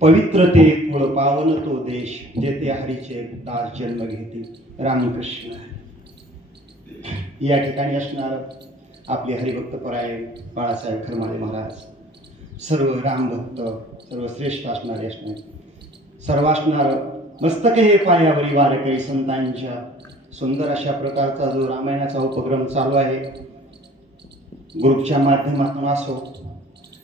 पवित्र ते मूळ पावन तो देश, जेथे हरीचे दास जन्म घेती. रामकृष्ण. या ठिकाणी असणार आपले हरिभक्तपरायण बाळासाहेब खरमाळे महाराज, सर्व रामभक्त, सर्व श्रेष्ठ असणारे असणार, सर्व असणार मस्तके हे पायावरी वारकरी संतांच्या. सुंदर अशा प्रकारचा जो रामायणाचा उपक्रम चालू आहे, ग्रुपच्या माध्यमातून असो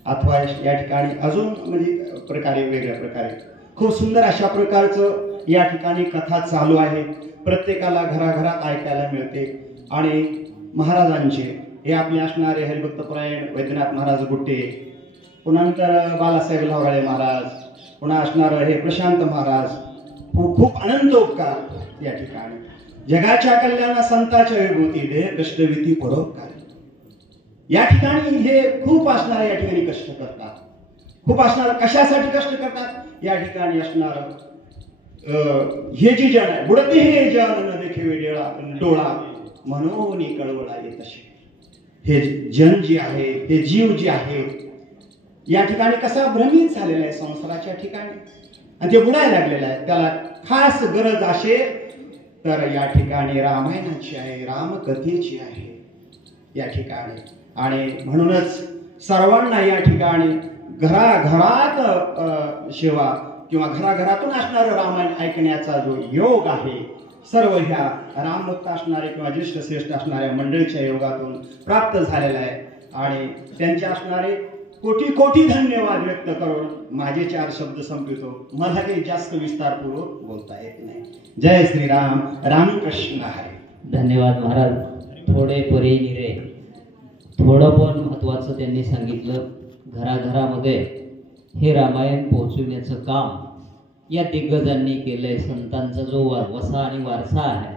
अथवा या ठिकाणी अजून म्हणजे प्रकारे वेगळ्या प्रकारे खूप सुंदर अशा प्रकारचं या ठिकाणी कथा चालू आहे. प्रत्येकाला घराघरात ऐकायला मिळते. आणि महाराजांचे हे आपले असणारे हरिभक्तपरायण वैद्यनाथ महाराज गुट्टे, पुन्हा नंतर बाळासाहेब लावगाळे महाराज, पुन्हा असणारं हे प्रशांत महाराज, खूप अनंत उपकार या ठिकाणी. जगाच्या कल्याणा संतांच्या विभूती दे, कष्टविधी परोपकार. या ठिकाणी हे खूप असणार या ठिकाणी कष्ट करतात. खूप असणार कशासाठी कष्ट करतात? या ठिकाणी असणार हे जी जन आहे, बुडते हे जन न देखे डोळा म्हणून कळवळा येत असे. हे जन जे आहे, हे जीव जे आहे या ठिकाणी कसा भ्रमित झालेला आहे संसाराच्या ठिकाणी, आणि ते बुडायला लागलेलं आहे. त्याला खास गरज असे तर या ठिकाणी रामायणाची आहे, रामकथेची आहे या ठिकाणी. आणि म्हणूनच सर्वांना या ठिकाणी घराघरात सेवा किंवा घराघरातून असणारं रामायण ऐकण्याचा जो योग आहे, सर्व ह्या रामभक्त असणारे किंवा ज्येष्ठ श्रेष्ठ असणाऱ्या मंडळीच्या योगातून प्राप्त झालेला आहे. आणि त्यांचे असणारे कोटी कोटी धन्यवाद व्यक्त करून माझे 4 शब्द संपवितो. मला काही जास्त विस्तारपूर्वक बोलता येत नाही. जय श्रीराम. रामकृष्ण हरी. धन्यवाद महाराज. थोडे परी निरे, थोडं पण महत्वाचं त्यांनी सांगितलं. घराघरामध्ये हे रामायण पोहोचविण्याचं काम या दिग्गजांनी केलंय. संतांचा जो वसा आणि वारसा आहे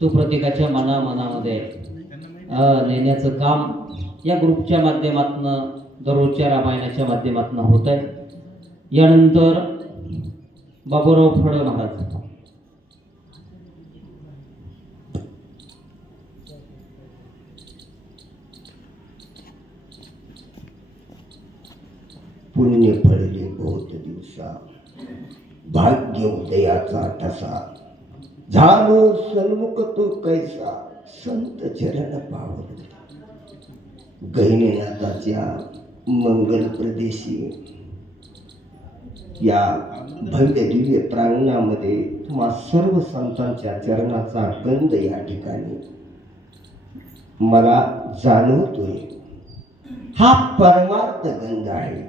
तो प्रत्येकाच्या मनामध्ये नेण्याचं काम या ग्रुपच्या माध्यमातून, दररोजच्या रामायणाच्या माध्यमातून होत आहे. यानंतर बाबूराव फळे महाराज. पुण्य फळले बहुत दिवसा, भाग्य उदयाचा ठसा, झालो सन्मुख तो कैसा, संत चरण पावन. गहिनीनाथाच्या मंगल प्रदेशी या भव्य दिव्य प्रांगणामध्ये तुम्हा सर्व संतांच्या चरणाचा गंध या ठिकाणी मला जाणवतोय. हा परमार्थ गंध आहे.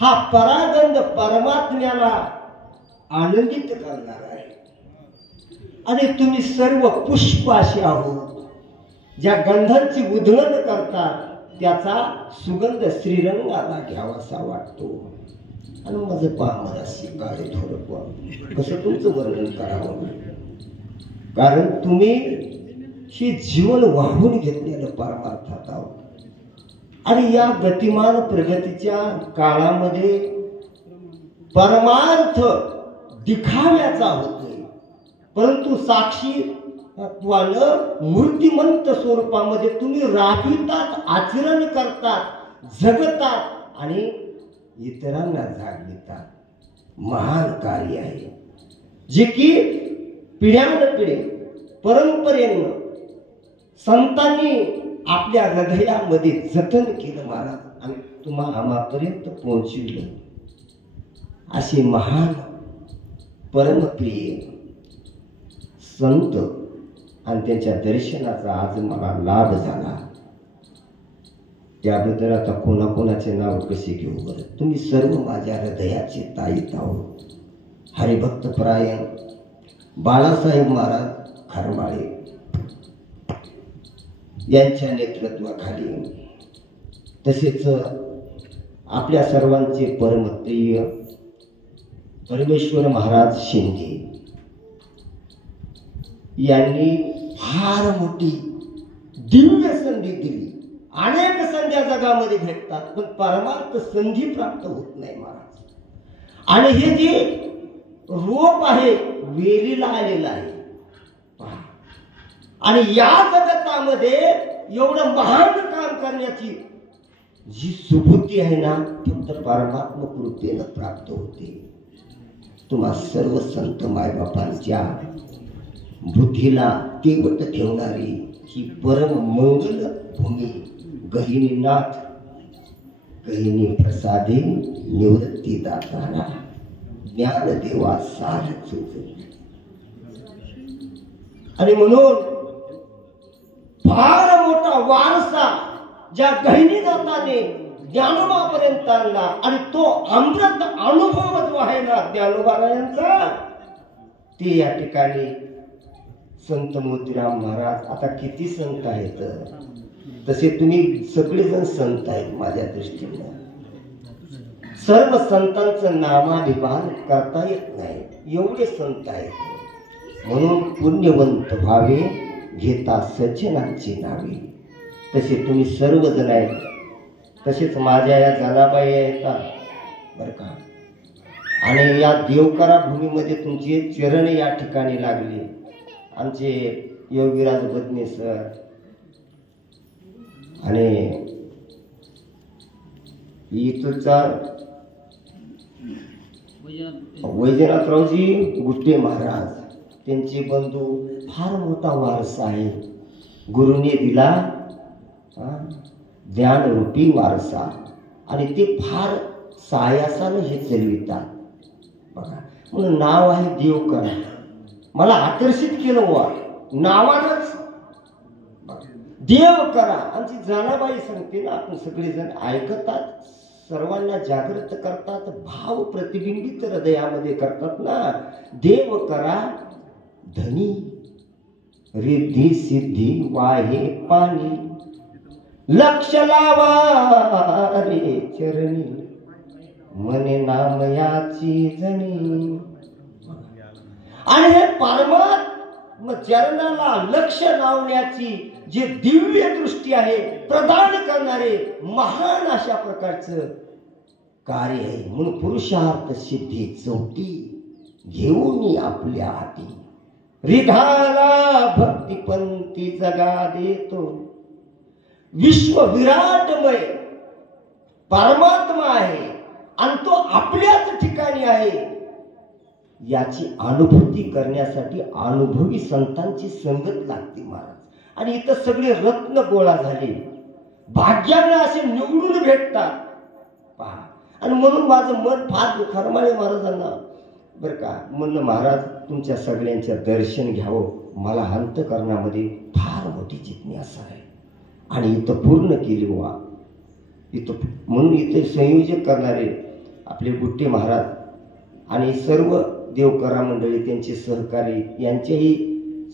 हा परागंध परमात्म्याला आनंदित करणार आहे. आणि तुम्ही सर्व पुष्प असे आहोत ज्या गंधांची उधळण करतात, त्याचा सुगंध श्रीरंगाला घ्यावासा वाटतो. आणि माझं मला शिकाळे थोडं कसं तुमचं वर्णन करावं, कारण तुम्ही हे जीवन वाहून घेतलेलं परमार्थात आहोत. आणि या गतिमान प्रगतीच्या काळामध्ये परमार्थ दिखाव्याचा होतोय, परंतु साक्षी मूर्तिमंत स्वरूपामध्ये तुम्ही राबवितात, आचरण करतात, जगतात आणि इतरांना जागवितात. महान कार्य आहे जे की पिढ्यानपिढी परंपरेनं संतांनी आपल्या हृदयामध्ये जतन केलं महाराज, आणि तुम्हाला आम्हापर्यंत पोहोचविलं. असे महान परमप्रिय संत आणि त्यांच्या दर्शनाचा आज मला लाभ झाला. त्याबद्दल आता कोणाकोणाचे नाव कसे घेऊ बरं. तुम्ही सर्व माझ्या हृदयाचे ताईत आहोत. हरिभक्तपरायण बाळासाहेब महाराज खरमाळे यांच्या नेतृत्वाखाली, तसेच आपल्या सर्वांचे परमप्रिय परमेश्वर महाराज शिंदे यांनी फार मोठी दिव्य संधी दिली. अनेक संध्या जगामध्ये भेटतात, पण परमार्थ संधी प्राप्त होत नाही महाराज. आणि हे जे रोप आहे वेलीला आलेलं आहे, आणि या जगतामध्ये एवढं महान काम करण्याची जी सुबुद्धी आहे ना फक्त परमात्मा कृपेनं प्राप्त होते. तुम्हा सर्व संत मायबापांच्या बुद्धीला तेवट ठेवणारी ही परम मंगल भूमी गहिनीनाथ, गहिनी प्रसादे निवृत्ती दातारा ज्ञानदेवा सार चोचले. आणि म्हणून फार मोठा वारसा ज्या गहिनीनाथाने ज्ञानोबापर्यंत आणला आणि तो अमृत अनुभव जो आहे ना ज्ञानोबारायांचा, ते या ठिकाणी संत मोतीराम महाराज. आता किती संत आहेत, तसे तुम्ही सगळेजण संत आहेत माझ्या दृष्टीने. सर्व संतांचं नामाभिमान करता येत नाही, एवढे संत आहेत. म्हणून पुण्यवंत व्हावे घेता सज्जनांची नावे. तसे तुम्ही सर्वजण आहेत. तसेच माझ्या या जनाबाई येतात बरं का. आणि या देवकरा भूमीमध्ये तुमचे चरण या ठिकाणी लागले. आमचे योगीराज बदने सर आणि इथलचा वैजनाथरावजी गुट्टे महाराज, त्यांचे बंधू. फार मोठा वारसा आहे गुरुने दिला, ज्ञानरूपी वारसा. आणि ते फार सायासानं हे चलवितात बघा. म्हणून नाव आहे देवकरा. मला आकर्षित केलं वा नावानच देव करा. आमची जनाबाई सांगते ना, आपण सगळेजण ऐकतात, सर्वांना जागृत करतात, भाव प्रतिबिंबित हृदयामध्ये करतात ना. देव करा धनी रिद्धी सिद्धी वाहे पाणी, लक्ष लावा रे चरणी मने नाम याची जणी. आणि हे परमात्मा चरणाला लक्ष लावण्याची जे दिव्य दृष्टी आहे प्रदान करणारे महान अशा प्रकारचं कार्य आहे. म्हणून पुरुषार्थ सिद्धी चौथी घेऊन आपल्या हाती, रिघाला भक्तिपंथी जगा देतो. विश्व विराटमय परमात्मा आहे आणि तो आपल्याच ठिकाणी आहे. याची अनुभूती करण्यासाठी अनुभवी संतांची संगत लागते महाराज. आणि इथं सगळे रत्न गोळा झाले, भाग्याने असे निवडून भेटतात पहा. आणि म्हणून माझं मन फार खरमाळे महाराजांना बरं का म्हणलं, महाराज तुमच्या सगळ्यांच्या दर्शन घ्यावं. मला अंतकरणामध्ये फार मोठी जिज्ञासा आहे आणि इथं पूर्ण केली वा इथं. म्हणून इथे संयोजक करणारे आपले गुट्टे महाराज आणि सर्व देवकरा मंडळी, त्यांचे सहकारी, यांच्याही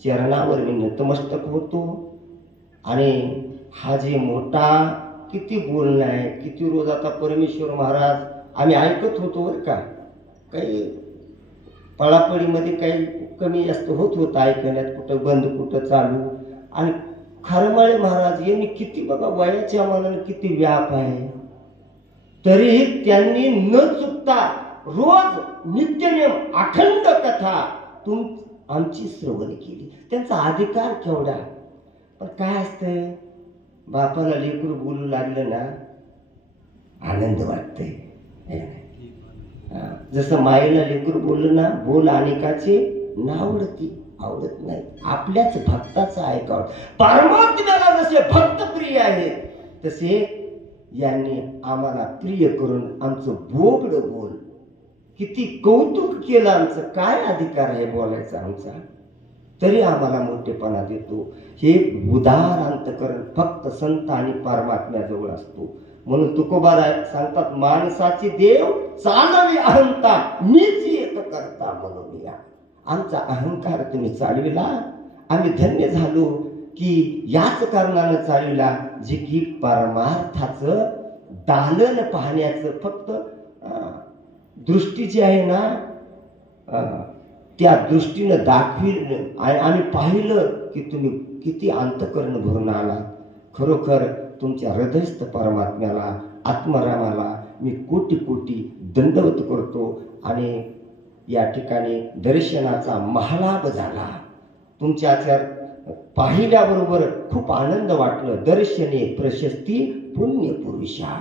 चरणावर मी नतमस्तक होतो. आणि हा जे मोठा किती बोलणं आहे, किती रोज आता परमेश्वर महाराज आम्ही ऐकत होतो बरं का. काही पळापळीमध्ये काही कमी जास्त होत होतं ऐकण्यात, कुठं बंद कुठं चालू. आणि खरमाळे महाराज यांनी किती बघा वयाच्या मनाने किती व्याप आहे, तरीही त्यांनी न चुकता रोज नित्यनेम अखंड कथा आमची श्रवण केली. त्यांचा अधिकार केवढा. पण काय असतंय, बापाला लेकरू बोलू लागलं ना आनंद वाटतंय. जसं माईला लेकरू बोललं ना बोल अनेकाचे नावडती आवडत नाही, आपल्याच भक्ताचं ऐकावं. परमात्म्याला जसे भक्त प्रिय आहेत तसे यांनी आम्हाला प्रिय करून आमचं बोबड बोल किती कौतुक केलं आमचं. काय अधिकार आहे बोलायचा आमचा, तरी आम्हाला मोठेपणा देतो. हे उदार अंतकरण फक्त संत आणि परमात्म्याजवळ असतो. म्हणून तुकोबा सांगतात, माणसाची देव चालवी अहंता मीच एक करता म्हणून या. आमचा अहंकार तुम्ही चालविला, आम्ही धन्य झालो की याच कारणानं चालविला, जे की परमार्थाचं दालन पाहण्याचं फक्त दृष्टी जी आहे ना त्या दृष्टीनं दाखविलं आणि आम्ही पाहिलं की तुम्ही किती अंतकरण भरून आला. खरोखर तुमच्या हृदयस्थ परमात्म्याला आत्मारामाला मी कोटी कोटी दंडवत करतो. आणि या ठिकाणी दर्शनाचा महालाभ झाला. पाहिल्याबरोबर खूप आनंद वाटलं. दर्शने प्रशस्ती पुण्य पुरुषा.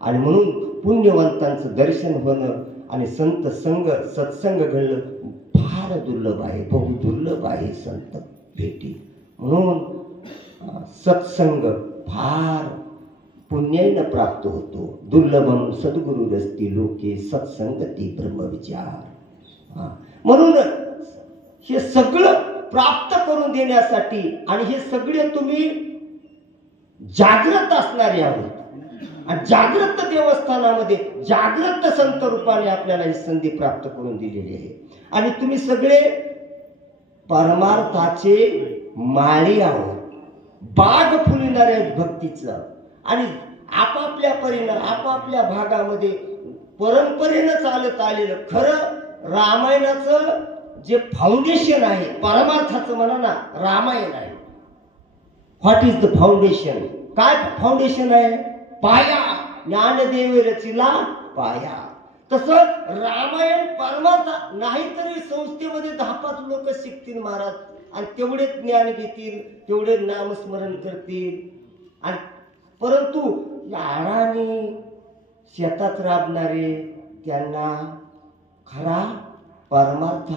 आणि म्हणून पुण्यवंतांचं दर्शन होणं आणि संत संग सत्संग घडलं फार दुर्लभ आहे, बहुदुर्लभ आहे संत भेटी. म्हणून सत्संग फार पुण्याने प्राप्त होतो. दुर्लभम सद्गुरु रस्ती लोके सत्संगती ब्रह्मविचार. म्हणून हे सगळं प्राप्त करून देण्यासाठी आणि हे सगळे तुम्ही जागृत असणारे आहोत. आणि जागृत देवस्थानामध्ये जागृत संत रूपाने आपल्याला ही संधी प्राप्त करून दिलेली आहे. आणि तुम्ही सगळे परमार्थाचे माळी आहोत, बाग फुलणारे आहेत भक्तीचं. आणि आपापल्या परीनं आपापल्या भागामध्ये परंपरेनं चालत आलेलं खरं रामायणाचं जे फाउंडेशन आहे, परमार्थाचं म्हणा ना, रामायण आहे. What is the foundation? काय फाउंडेशन आहे? पाया. ज्ञानदेव रचिला पाया. तसं रामायण परमार्थ नाहीतरी संस्थेमध्ये 10-5 लोक शिकतील महाराज आणि तेवढे ज्ञान घेतील, तेवढे नामस्मरण करतील. आणि परंतु लाडाने शेतात राबणारे त्यांना खरा परमार्थ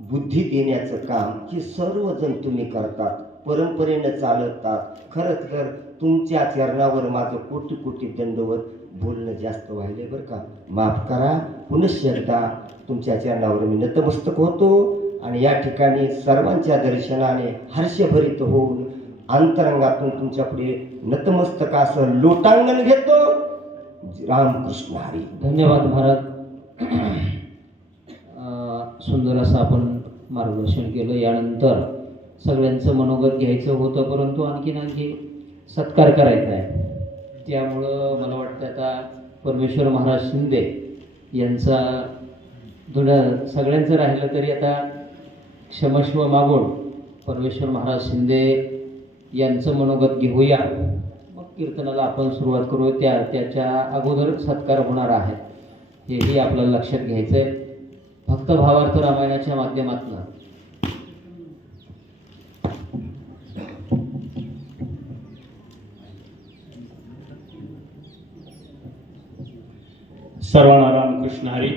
बुद्धी देण्याचं काम हे सर्वजण तुम्ही करतात, परंपरेनं चालतात. खरंच तर तुमच्या चरणावर माझं कोटी कोटी दंडवत. बोलणं जास्त व्हायलंय बरं का, माफ करा. पुनश्च एकदा तुमच्या चरणावर मी नतमस्तक होतो. आणि या ठिकाणी सर्वांच्या दर्शनाने हर्षभरित होऊन अंतरंगातून तुमच्या पुढे नतमस्तक असं लोटांगण घेतो. रामकृष्ण हरी. धन्यवाद महाराज. सुंदर असं आपण मार्गदर्शन केलं. यानंतर सगळ्यांचं मनोगत घ्यायचं होतं, परंतु आणखी सत्कार करायचा आहे. त्यामुळं मला वाटतं आता परमेश्वर महाराज शिंदे यांचा सगळ्यांचं राहिलं तरी आता क्षमस्व मागून परमेश्वर महाराज शिंदे यांचं मनोगत घेऊया. मग कीर्तनाला आपण सुरुवात करू. त्याच्या अगोदर सत्कार होणार आहे, हेही आपल्याला लक्षात घ्यायचं आहे. फक्त भावार्थ रामायणाच्या माध्यमातून सर्वांना रामकृष्ण हरी.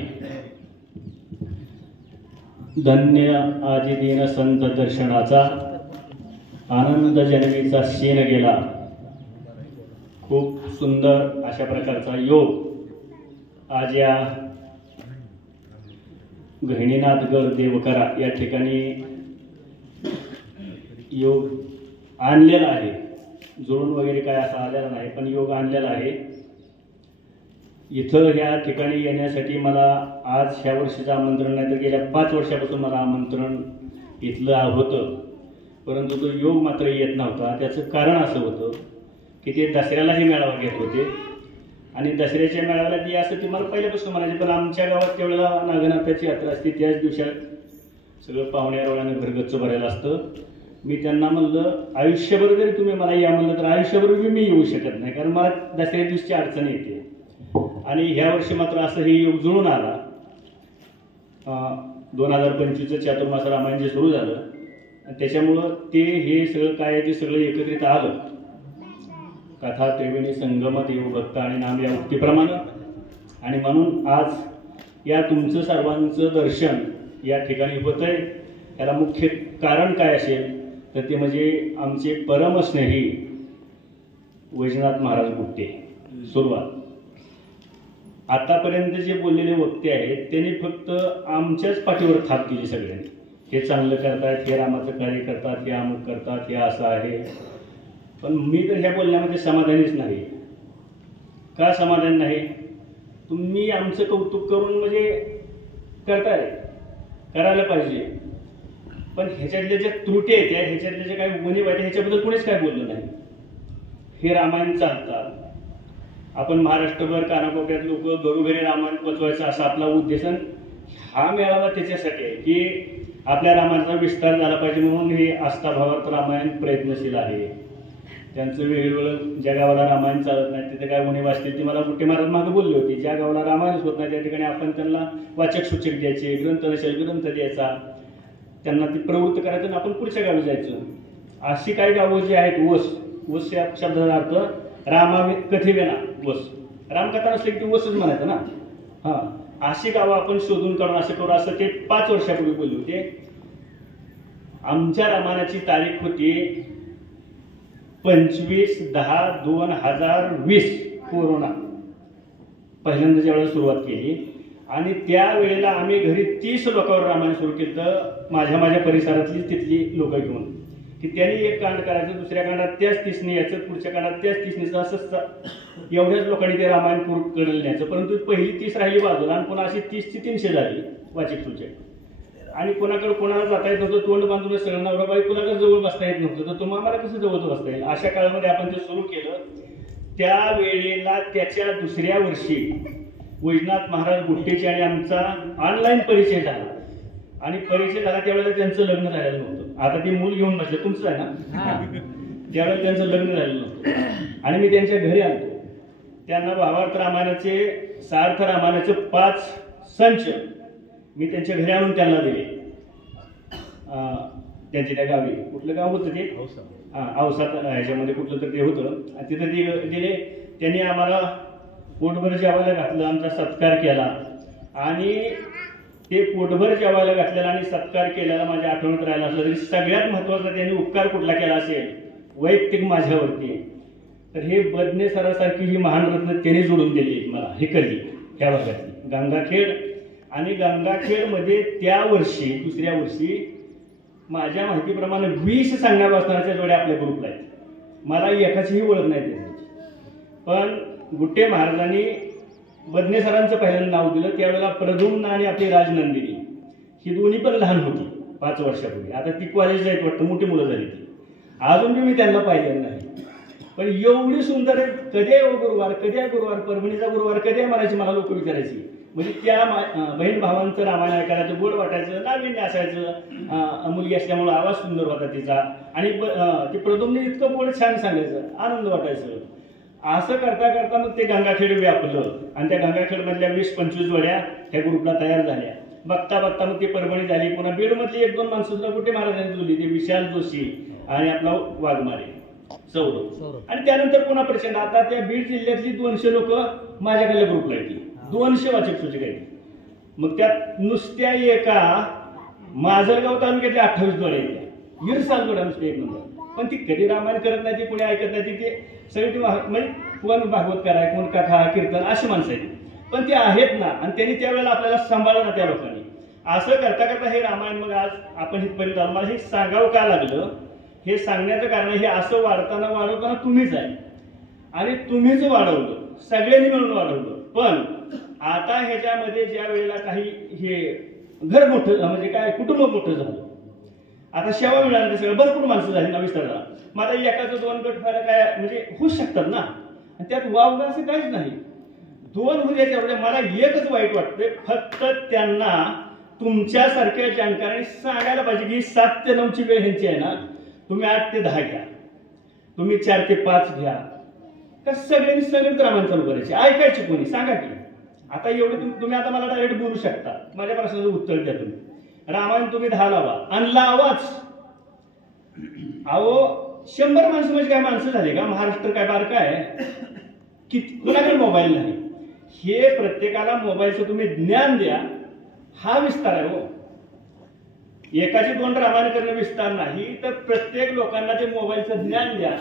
धन्य आजी दीन संत दर्शनाचा आनंद जन्मीचा शेण गेला. खूप सुंदर अशा प्रकारचा योग आज या गहिनीनाथ गड देवकरा या ठिकाणी योग आणलेला आहे. जुळून वगैरे काय असा आलेला नाही, पण योग आणलेला आहे. इथं ह्या ठिकाणी येण्यासाठी मला आज ह्या वर्षीचं आमंत्रण नाही तर गेल्या 5 वर्षापासून मला आमंत्रण इथलं होतं, परंतु तो योग मात्र येत नव्हता. त्याचं कारण असं होतं की ते दसऱ्यालाही मेळावा घेत होते आणि दसऱ्याच्या मेळाव्याला ती असं ती मला पहिल्यापासून म्हणायची, पण आमच्या गावात तेवढ्याला नागनाथाची यात्रा असते, त्याच दिवसात सगळं पाहुण्यारोळ्यानं घरगच्च भरायला असतं. मी त्यांना म्हणलं आयुष्यभर जरी तुम्ही मला या म्हणलं तर आयुष्यभर मी येऊ शकत नाही, कारण मला दसऱ्या दिवशी अडचण येते. आणि ह्या वर्षी मात्र असं हे योग जुळून आला. 2025चं चातुर्मास रामायण जे सुरू झालं आणि त्याच्यामुळं ते हे सगळं काय आहे ते सगळं एकत्रित आलं. कथा त्रिवेणी संगम देवभक्त आणि नाम या उक्तीप्रमाणे. आणि म्हणून आज या तुमचं सर्वांचं दर्शन या ठिकाणी होत आहे. याला मुख्य कारण काय असेल तर ते म्हणजे आमचे परमस्नेही वैजनाथ महाराज गुट्टे. सुरुवात आतापर्यंत जे बोललेले वक्ते आहेत त्यांनी फक्त आमच्याच पाठीवर थाप दिली सगळ्यांनी. हे चांगलं करतात, हे रामाचं कार्य करतात, हे अमुक करतात, हे असं आहे. पण मी तर ह्या बोलण्यामध्ये समाधानीच नाही. का समाधान नाही? तुम्ही आमचं कौतुक करून म्हणजे करताय, करायला पाहिजे, पण ह्याच्यातल्या ज्या त्रुटी आहेत ह्याच्यातल्या ज्या काही उणीव आहेत ह्याच्याबद्दल कोणीच काय बोललं नाही. हे रामायण चालतात, आपण महाराष्ट्रभर कानाकोपऱ्यात लोक घरोघरी रामायण पोचवायचं असा आपला उद्देश. हा मेळावा त्याच्यासाठी आहे की आपल्या रामायणाचा विस्तार झाला पाहिजे, म्हणून हे आस्थाभावार्थ रामायण प्रयत्नशील आहे. त्यांचं वेगवेगळं ज्या गावाला रामायण चालत नाही तिथे काय उणीव असतील ती मला गुट्टे महाराज मागे बोलले होते. ज्या गावाला रामायणच होत नाही त्या ठिकाणी आपण त्यांना वाचक सूचक द्यायचे, ग्रंथ नसेल ग्रंथ द्यायचा, त्यांना ती प्रवृत्त करायचं आणि आपण पुढच्या गावी जायचं. अशी काही गावं जी आहेत वस या शब्दाचा अर्थ रामा कथेवेना वस, रामकथा नसली की ती वसच म्हणायचं ना. हां, अशी गावं आपण शोधून काढून असं करू, असं ते 5 वर्षापूर्वी बोलले होते. आमच्या रामायणाची तारीख होती 25/10/2020, कोरोना पहिल्यांदा ज्यावेळेला सुरुवात केली. आणि त्यावेळेला आम्ही घरी 30 लोकांवर रामायण सुरू केलं, तर माझ्या परिसरातली तिथली लोक घेऊन की त्यांनी एक कांड करायचं, दुसऱ्या कांडात त्याच 30ने यायचं, पुढच्या कांडात त्याच 30ने, असं एवढ्याच लोकांनी ते रामायण पूर्ण न्यायचं. परंतु पहिली 30 राहिली बाजूला आणि पुन्हा अशी 30 ची 300 झाली वाचिक सूचक. आणि कोणाकडे कोणाला जाता येत नव्हतं, तोंड बांधून सगळं नवरा बाई कुणाकडे जवळ बसता येत नव्हतं, तर तुम्हाला आम्हाला कसं जवळ बसता येईल. अशा काळामध्ये आपण ते सुरू केलं. त्यावेळेला त्याच्या दुसऱ्या वर्षी वैजनाथ महाराज गुट्टेचे आणि आमचा ऑनलाईन परिचय झाला. आणि परिचय झाला त्यावेळेला त्यांचं लग्न झालेलं नव्हतं. आता ते मूल घेऊन बसले, तुमचं आहे ना, त्यावेळेला त्यांचं लग्न झालेलं नव्हतं. आणि मी त्यांच्या घरी आलो. त्यांना भावार्थ रामायणाचे, सार्थ रामायणाचे 5 संच मी त्यांच्या घरी आणून त्यांना दिले. त्यांच्या त्या गावी, कुठलं गाव होतं ते, औसात ह्याच्यामध्ये कुठलं तर ते होतं. तिथं ते दिले. त्यांनी आम्हाला पोटभर जेवायला घातलं, आमचा सत्कार केला. आणि ते पोटभर जेवायला घातलेला आणि सत्कार केलेला माझ्या आठवणीत राहिला असलं तरी सगळ्यात महत्वाचा त्यांनी उपकार कुठला केला असेल वैयक्तिक माझ्यावरती, तर हे बदने सरासारखी ही महान रत्न त्यांनी जोडून दिली मला. हे कधी ह्या भागातली गंगाखेड. आणि गंगाखेडमध्ये त्या वर्षी, दुसऱ्या वर्षी माझ्या माहितीप्रमाणे 20 सांगण्या बसणाऱ्या जोड्या आपल्या ग्रुपला आहेत. मला एकाचीही ओळख नाही त्याची. पण गुट्टे महाराजांनी बदने सरांचं पहिल्यांदा नाव दिलं. त्यावेळेला प्रद्युम्न आणि आपली राजनंदिनी ही दोन्ही पण लहान होती 5 वर्षापूर्वी. आता ती कॉलेज जायत वाटतं, मोठी मुलं झाली ती. अजून मी त्यांना पाहिलेलं नाही. पण एवढी सुंदर, कधी आहे गुरुवार, कधी आहे गुरुवार, परभणीचा गुरुवार कधी आहे म्हणायची मला लोक विचारायची. म्हणजे त्या बहीण भावांचं रामायण ऐकायचं, गोड वाटायचं, नाविन्य असायचं. मुलगी असल्यामुळे आवाज सुंदर होता तिचा. आणि ते प्रद्युम्न इतकं गोड छान सांगायचं, आनंद वाटायचं. असं करता करता मग ते गंगाखेड व्यापलं. आणि त्या गंगाखेडमधल्या 20-25 जोड्या त्या ग्रुपला तयार झाल्या. बघता बघता मग ती परभणी झाली. पुन्हा बीडमधली 1-2 माणसं सुद्धा गुट्टे महाराजांनी जोडली, ते विशाल जोशी आणि आपला वाघमारे सौरव. आणि त्यानंतर पुन्हा प्रचंड, आता त्या बीड जिल्ह्यातली 200 लोक माझ्याकडल्या ग्रुपला येतील, 200 वाचक सूचक आहेत. मग त्यात नुसत्या एका माजलगाव तालुक्यातल्या 28 जोड्या येत्या, इरसाल जोड्या नुसते 1 नंबर. पण ती कधी रामायण करत नाही, ती कोणी ऐकत नाही, ते सगळी म्हणजे कोण भागवत कराय, कोण कथा कीर्तन अशी माणसं आहेत. पण ते आहेत ना, आणि त्यांनी त्यावेळेला आपल्याला सांभाळलं ना त्या लोकांनी. असं करता करता हे रामायण मग आज आपण इथपर्यंत आलो. मला हे सांगावं का लागलं, हे सांगण्याचं कारण हे असं वाढवताना तुम्हीच आहे. आणि तुम्हीच वाढवलं, सगळ्यांनी मिळून वाढवलं. पण आता ह्याच्यामध्ये ज्या वेळेला काही हे घर मोठं म्हणजे काय कुटुंब मोठं झालं, आता सेवा मिळाली, सगळं भरपूर माणसं झाली ना विस्ताराला. मला एकाचं 2 गट व्हायला काय म्हणजे होऊ शकतात ना, आणि त्यात वावगं असं काहीच नाही. 2 होऊ द्यायचे. मला एकच वाईट वाटतंय, फक्त त्यांना तुमच्यासारख्या जाणकारांनी सांगायला पाहिजे की 7 ते 9ची वेळ ह्यांची आहे ना, तुम्ही 8 ते 10 घ्या, तुम्ही 4 ते 5 घ्या. का सगळ्यांनी सगळेच रामायण चालू करायचे, ऐकायचे कोणी सांगा की. आता एवढं तुम्ही आता मला डायरेक्ट बोलू शकता, माझ्या प्रश्नाचं उत्तर द्या तुम्ही. रामायण तुम्ही 10 लावा आणि लावाच. अहो 100 माणसं म्हणजे काय माणसं झाली का? महाराष्ट्र काय बारका आहे की कुणाकडे मोबाईल नाही? हे प्रत्येकाला मोबाईलचं तुम्ही ज्ञान द्या, हा विस्तार आहे. हो, एकाची 2 रामायण करणं विस्तार नाही, तर प्रत्येक लोकांना ते मोबाईलचं ज्ञान द्या.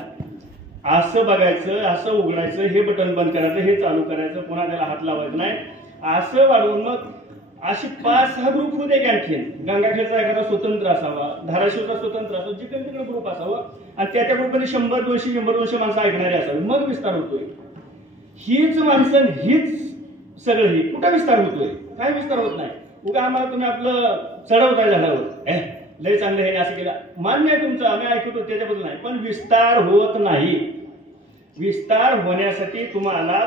असं बघायचं, असं उघडायचं, हे बटन बंद करायचं, हे चालू करायचं, पुन्हा त्याला हात लावायचं नाही. असं वाढवून मग अशी 5-6 ग्रुप होते की आणखीन. गंगाखेडचा एखादा स्वतंत्र असावा, धाराशिवचा स्वतंत्र असावा, जिकडे तिकडे ग्रुप असावा, आणि त्या ग्रुपमध्ये 100-200 माणसं ऐकणारे असावे, मग विस्तार होतोय. हीच माणसं, हीच सगळं, ही कुठं विस्तार होतोय? काय विस्तार होत नाही. उगा आम्हाला तुम्ही आपलं चढवताय झाडावर, लय चांगलं हे असं केलं, मान्य आहे तुमचं, आम्ही ऐकतो त्याच्याबद्दल नाही, पण विस्तार होत नाही. विस्तार होण्यासाठी तुम्हाला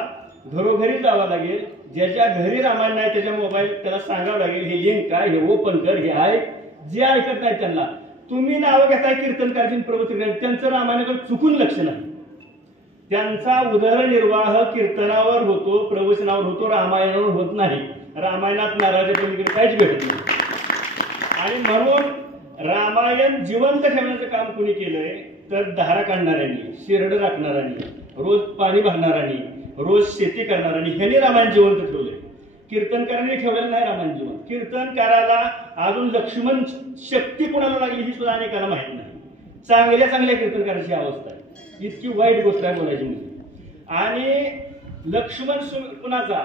घरोघरी जावं लागेल. ज्याच्या घरी रामायण नाही त्याच्या मोबाईल त्याला सांगावं लागेल, हे लिंक काय, हे ओपन कर, हे आहे. जे ऐकत नाही त्यांना तुम्ही नावं घेताय कीर्तनकारची, प्रवचन, त्यांचं रामायणाकडे चुकून लक्ष नाही. त्यांचा उदरनिर्वाह कीर्तनावर होतो, प्रवचनावर होतो, रामायणावर होत नाही. रामायणात नारळाच्या पलीकडे काहीच भेटत नाही. आणि म्हणून रामायण जिवंत ठेवण्याचं काम कुणी केलंय तर धारा काढणाऱ्यांनी, शिरड राखणाऱ्यांनी, रोज पाणी भरणाऱ्यांनी, रोज शेती करणाऱ्यांनी, ह्यांनी रामायण जिवंत ठेवलंय. कीर्तनकारांनी ठेवलेलं नाही रामायण जिवंत. कीर्तनकाराला अजून लक्ष्मण शक्ती कोणाला लागली ही सुद्धा अनेकाला माहित नाही. चांगल्या चांगल्या कीर्तनकाराची अवस्था आहे. इतकी वाईट गोष्ट आहे बोलायची म्हणजे. आणि लक्ष्मण कुणाचा,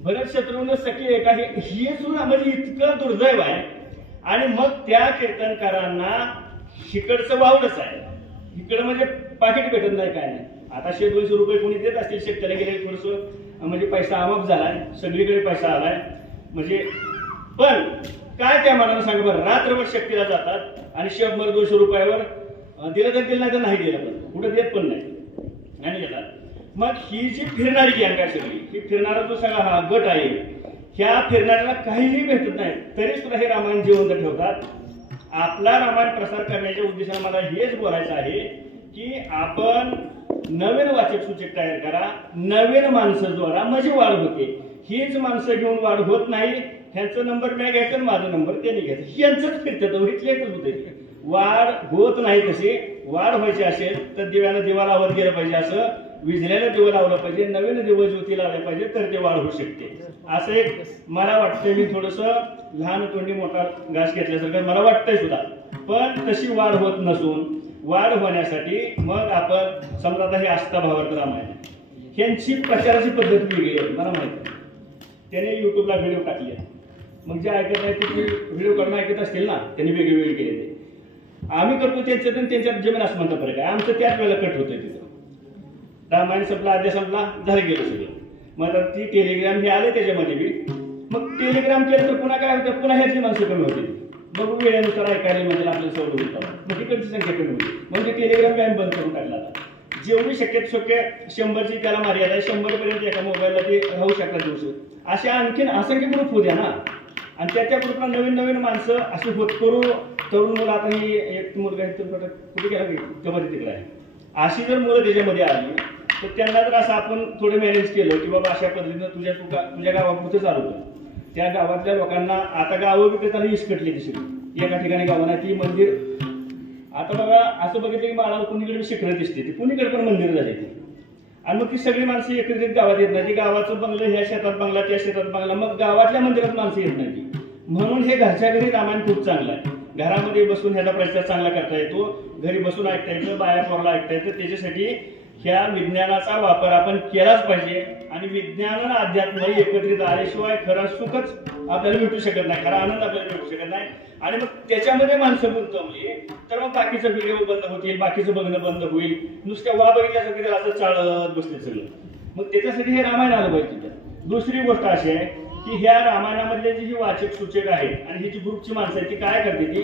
भरत शत्रुघ्न सखी एका, हे सुद्धा म्हणजे इतकं दुर्दैव आहे. आणि मग त्या कीर्तनकारांना इकडचं वावडच आहे. इकडं म्हणजे पाकिट भेटत नाही, काय नाही. आता 100-200 रुपये कोणी देत असतील शेतकऱ्याला गेले, थोडस म्हणजे पैसा आवाप झालाय, सगळीकडे पैसा आलाय म्हणजे. पण काय त्या मनानं सांगा बरं, रात्रभर शक्तीला जातात आणि 100-200 रुपयावर दिलं तर दिलं, नाही तर नाही दिलं, पण कुठं देत पण नाही आणि येतात. मग ही जी फिरणारी गँग आहे सगळी, ही फिरणारा जो सगळा हा गट आहे, ह्या फिरणाऱ्याला काहीही भेटत नाही तरी सुद्धा हे रामायण जिवंत ठेवतात. आपला रामायण प्रसार करण्याच्या उद्देशाने मला हेच बोलायचं आहे की आपण नवीन वाचक सूचक तयार करा, नवीन माणसं जोडा, म्हणजे वाढ होते. हीच माणसं घेऊन वाढ होत नाही. ह्यांचा नंबर मी घ्यायचा, माझा नंबर त्यांनी घ्यायचा, यांचंच फिरतं, इथलेच होते. वाढ होत नाही. तशी वाढ व्हायची असेल तर दिव्यानं दिवा लावत गेलं पाहिजे, असं विजल्याला दिवं लावलं पाहिजे, नवीन दिवं ज्योती लावले पाहिजे, तर ते वाढ होऊ शकते. असं एक मला वाटतंय. मी थोडस लहान तोंडी मोठा घास घेतल्यासारखं मला वाटतंय सुद्धा. पण तशी वाढ होत नसून वाढ होण्यासाठी मग आपण समजा आता हे आस्था भावार्थ रामायण, ह्यांची प्रचाराची पद्धत वेगळी आहे. मला माहिती त्याने युट्यूबला व्हिडिओ टाकले. मग जे ऐकत नाही ते व्हिडिओ करणं ऐकत असतील ना, त्यांनी वेगळे वेगळे केले. आम्ही करतो त्यांच्यात जमीन आसमानचा फरक आहे. आमचं त्याच वेळेला कट होतंय. तिथं रामायण संपला, अध्याय संपला, झालं गेलं सगळं. मग आता ती टेलिग्राम हे आले त्याच्यामध्ये बी. मग टेलिग्राम केलं तर पुन्हा काय होतं, पुन्हा ह्याची माणसं कमी होती. मग वेळेनुसार ऐकायला म्हणजे आपल्याला सवड होतं, मग तिकडची संख्या कमी होती. म्हणजे टेलिग्राम काय बंद करून टाकला. आता जेवढी शक्य 100ची त्याला मर्यादा आहे. 100 पर्यंत एका मोबाईलला ते राहू शकतात दिवस. अशा आणखीन असंख्य ग्रुप होऊ द्या ना. आणि त्या ग्रुपला नवीन नवीन माणसं अशी होत करू. तरुण मुलं, आता ही एक मुलगा आहे कुठे गेला कबड्डी तिकडे आहे, अशी जर मुलं त्याच्यामध्ये आली तर त्यांना जर असं आपण थोडं मॅनेज केलं की बाबा अशा पद्धतीनं तुझ्या गावापुरतं चालू कर. त्या गावातल्या लोकांना आता गावं विकत त्याला विस्कटली तशी. एका ठिकाणी गावं नाही, ती मंदिर आता बघा असं बघितलं की बाळाला कुणीकडे शिखरं दिसते, ती कुणीकडे पण मंदिर झाली ती. आणि मग ती सगळी माणसं एकत्रित गावात येत नाही. ती गावाचं बंगलं, ह्या शेतात बंगला, त्या शेतात बंगला, मग गावातल्या मंदिरात माणसं येत नाही ती. म्हणून हे घरच्या घरी रामायण खूप चांगलं आहे. घरामध्ये बसून ह्याचा प्रचार चांगला करता येतो, घरी बसून ऐकता येतं, बाहेर पोरला ऐकता येतं. त्याच्यासाठी ह्या विज्ञानाचा वापर आपण केलाच पाहिजे. आणि विज्ञान आणि अध्यात्म एकत्रित आल्याशिवाय खरं सुखच आपल्याला भेटू शकत नाही, खरा आनंद आपल्याला भेटू शकत नाही. आणि मग त्याच्यामध्ये माणसं गुंतवली तर मग बाकीचं व्हिडिओ बंद होतील, बाकीचं बघणं बंद होईल. नुसत्या वा बघितल्यासारखं त्याला असं चालत बसते सगळं. मग त्याच्यासाठी हे रामायण आलं पाहिजे. दुसरी गोष्ट अशी आहे की ह्या रामायणामधले जी वाचक सूचक आहेत आणि ही जी ग्रुपची माणसं आहेत ती काय करते, की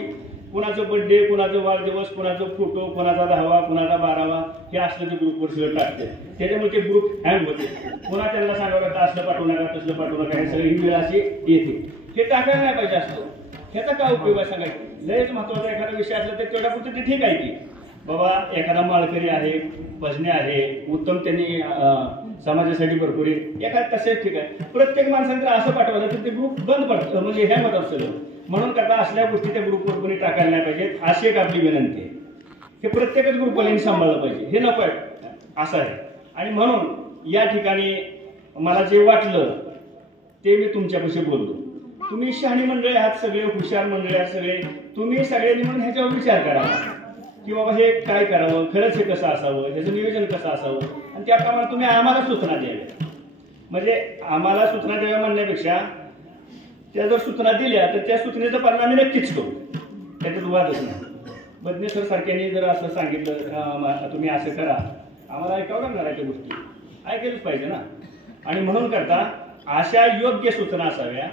कुणाचं बर्थडे, कुणाचं वाढदिवस, कुणाचा फोटो, कुणाचा 10वा, कुणाचा 12वा हे असलं ते ग्रुपवर सगळं टाकते. त्याच्यामुळे ते ग्रुप हँग होते. पुन्हा त्यांना सांगावं लागतं असलं पाठवू नका, तसलं पाठवू नका, हे सगळी वेळ अशी येते. हे टाकायला नाही पाहिजे असतं. ह्याचा काय उपयोग आहे सांगायचं. लयच महत्वाचा एखादा विषय असला तर तेवढ्यापुरतं ते ठीक आहे की बाबा एखादा माळकरी आहे, भजने आहे, उत्तम त्यांनी समाजासाठी भरपूर एखाद तसेच ठीक आहे. प्रत्येक माणसाने जर असं पाठवलं तर ते ग्रुप बंद पडतं, म्हणजे ह्या मतात सगळं. म्हणून करता असल्या गोष्टी त्या ग्रुपवर कोणी टाकायला नाही पाहिजेत, अशी एक आपली विनंती आहे. हे प्रत्येकच ग्रुपवाल्यांनी सांभाळलं पाहिजे, हे नको आहे असं आहे. आणि म्हणून या ठिकाणी मला जे वाटलं ते मी तुमच्यापाशी बोललो. तुम्ही शहाणी मंडळी आहात, सगळे हुशार मंडळी आहात सगळे. तुम्ही सगळ्यांनी म्हणून ह्याच्यावर विचार करावा की बाबा हे काय करावं, खरंच हे कसं असावं, ह्याचं नियोजन कसं असावं. आणि त्याप्रमाणे तुम्ही आम्हाला सूचना द्याव्या. म्हणजे आम्हाला सूचना द्याव्या म्हणण्यापेक्षा त्या जर सूचना दिल्या तर त्या सूचनेचा परिणाम आम्ही नक्कीच करू, त्याच्यात वादच नाही. बदने सर सारख्यांनी जर असं सांगितलं तुम्ही असं करा, आम्हाला ऐकावं लागणार आहे त्या गोष्टी, ऐकायलाच पाहिजे ना. आणि म्हणून करता अशा योग्य सूचना असाव्या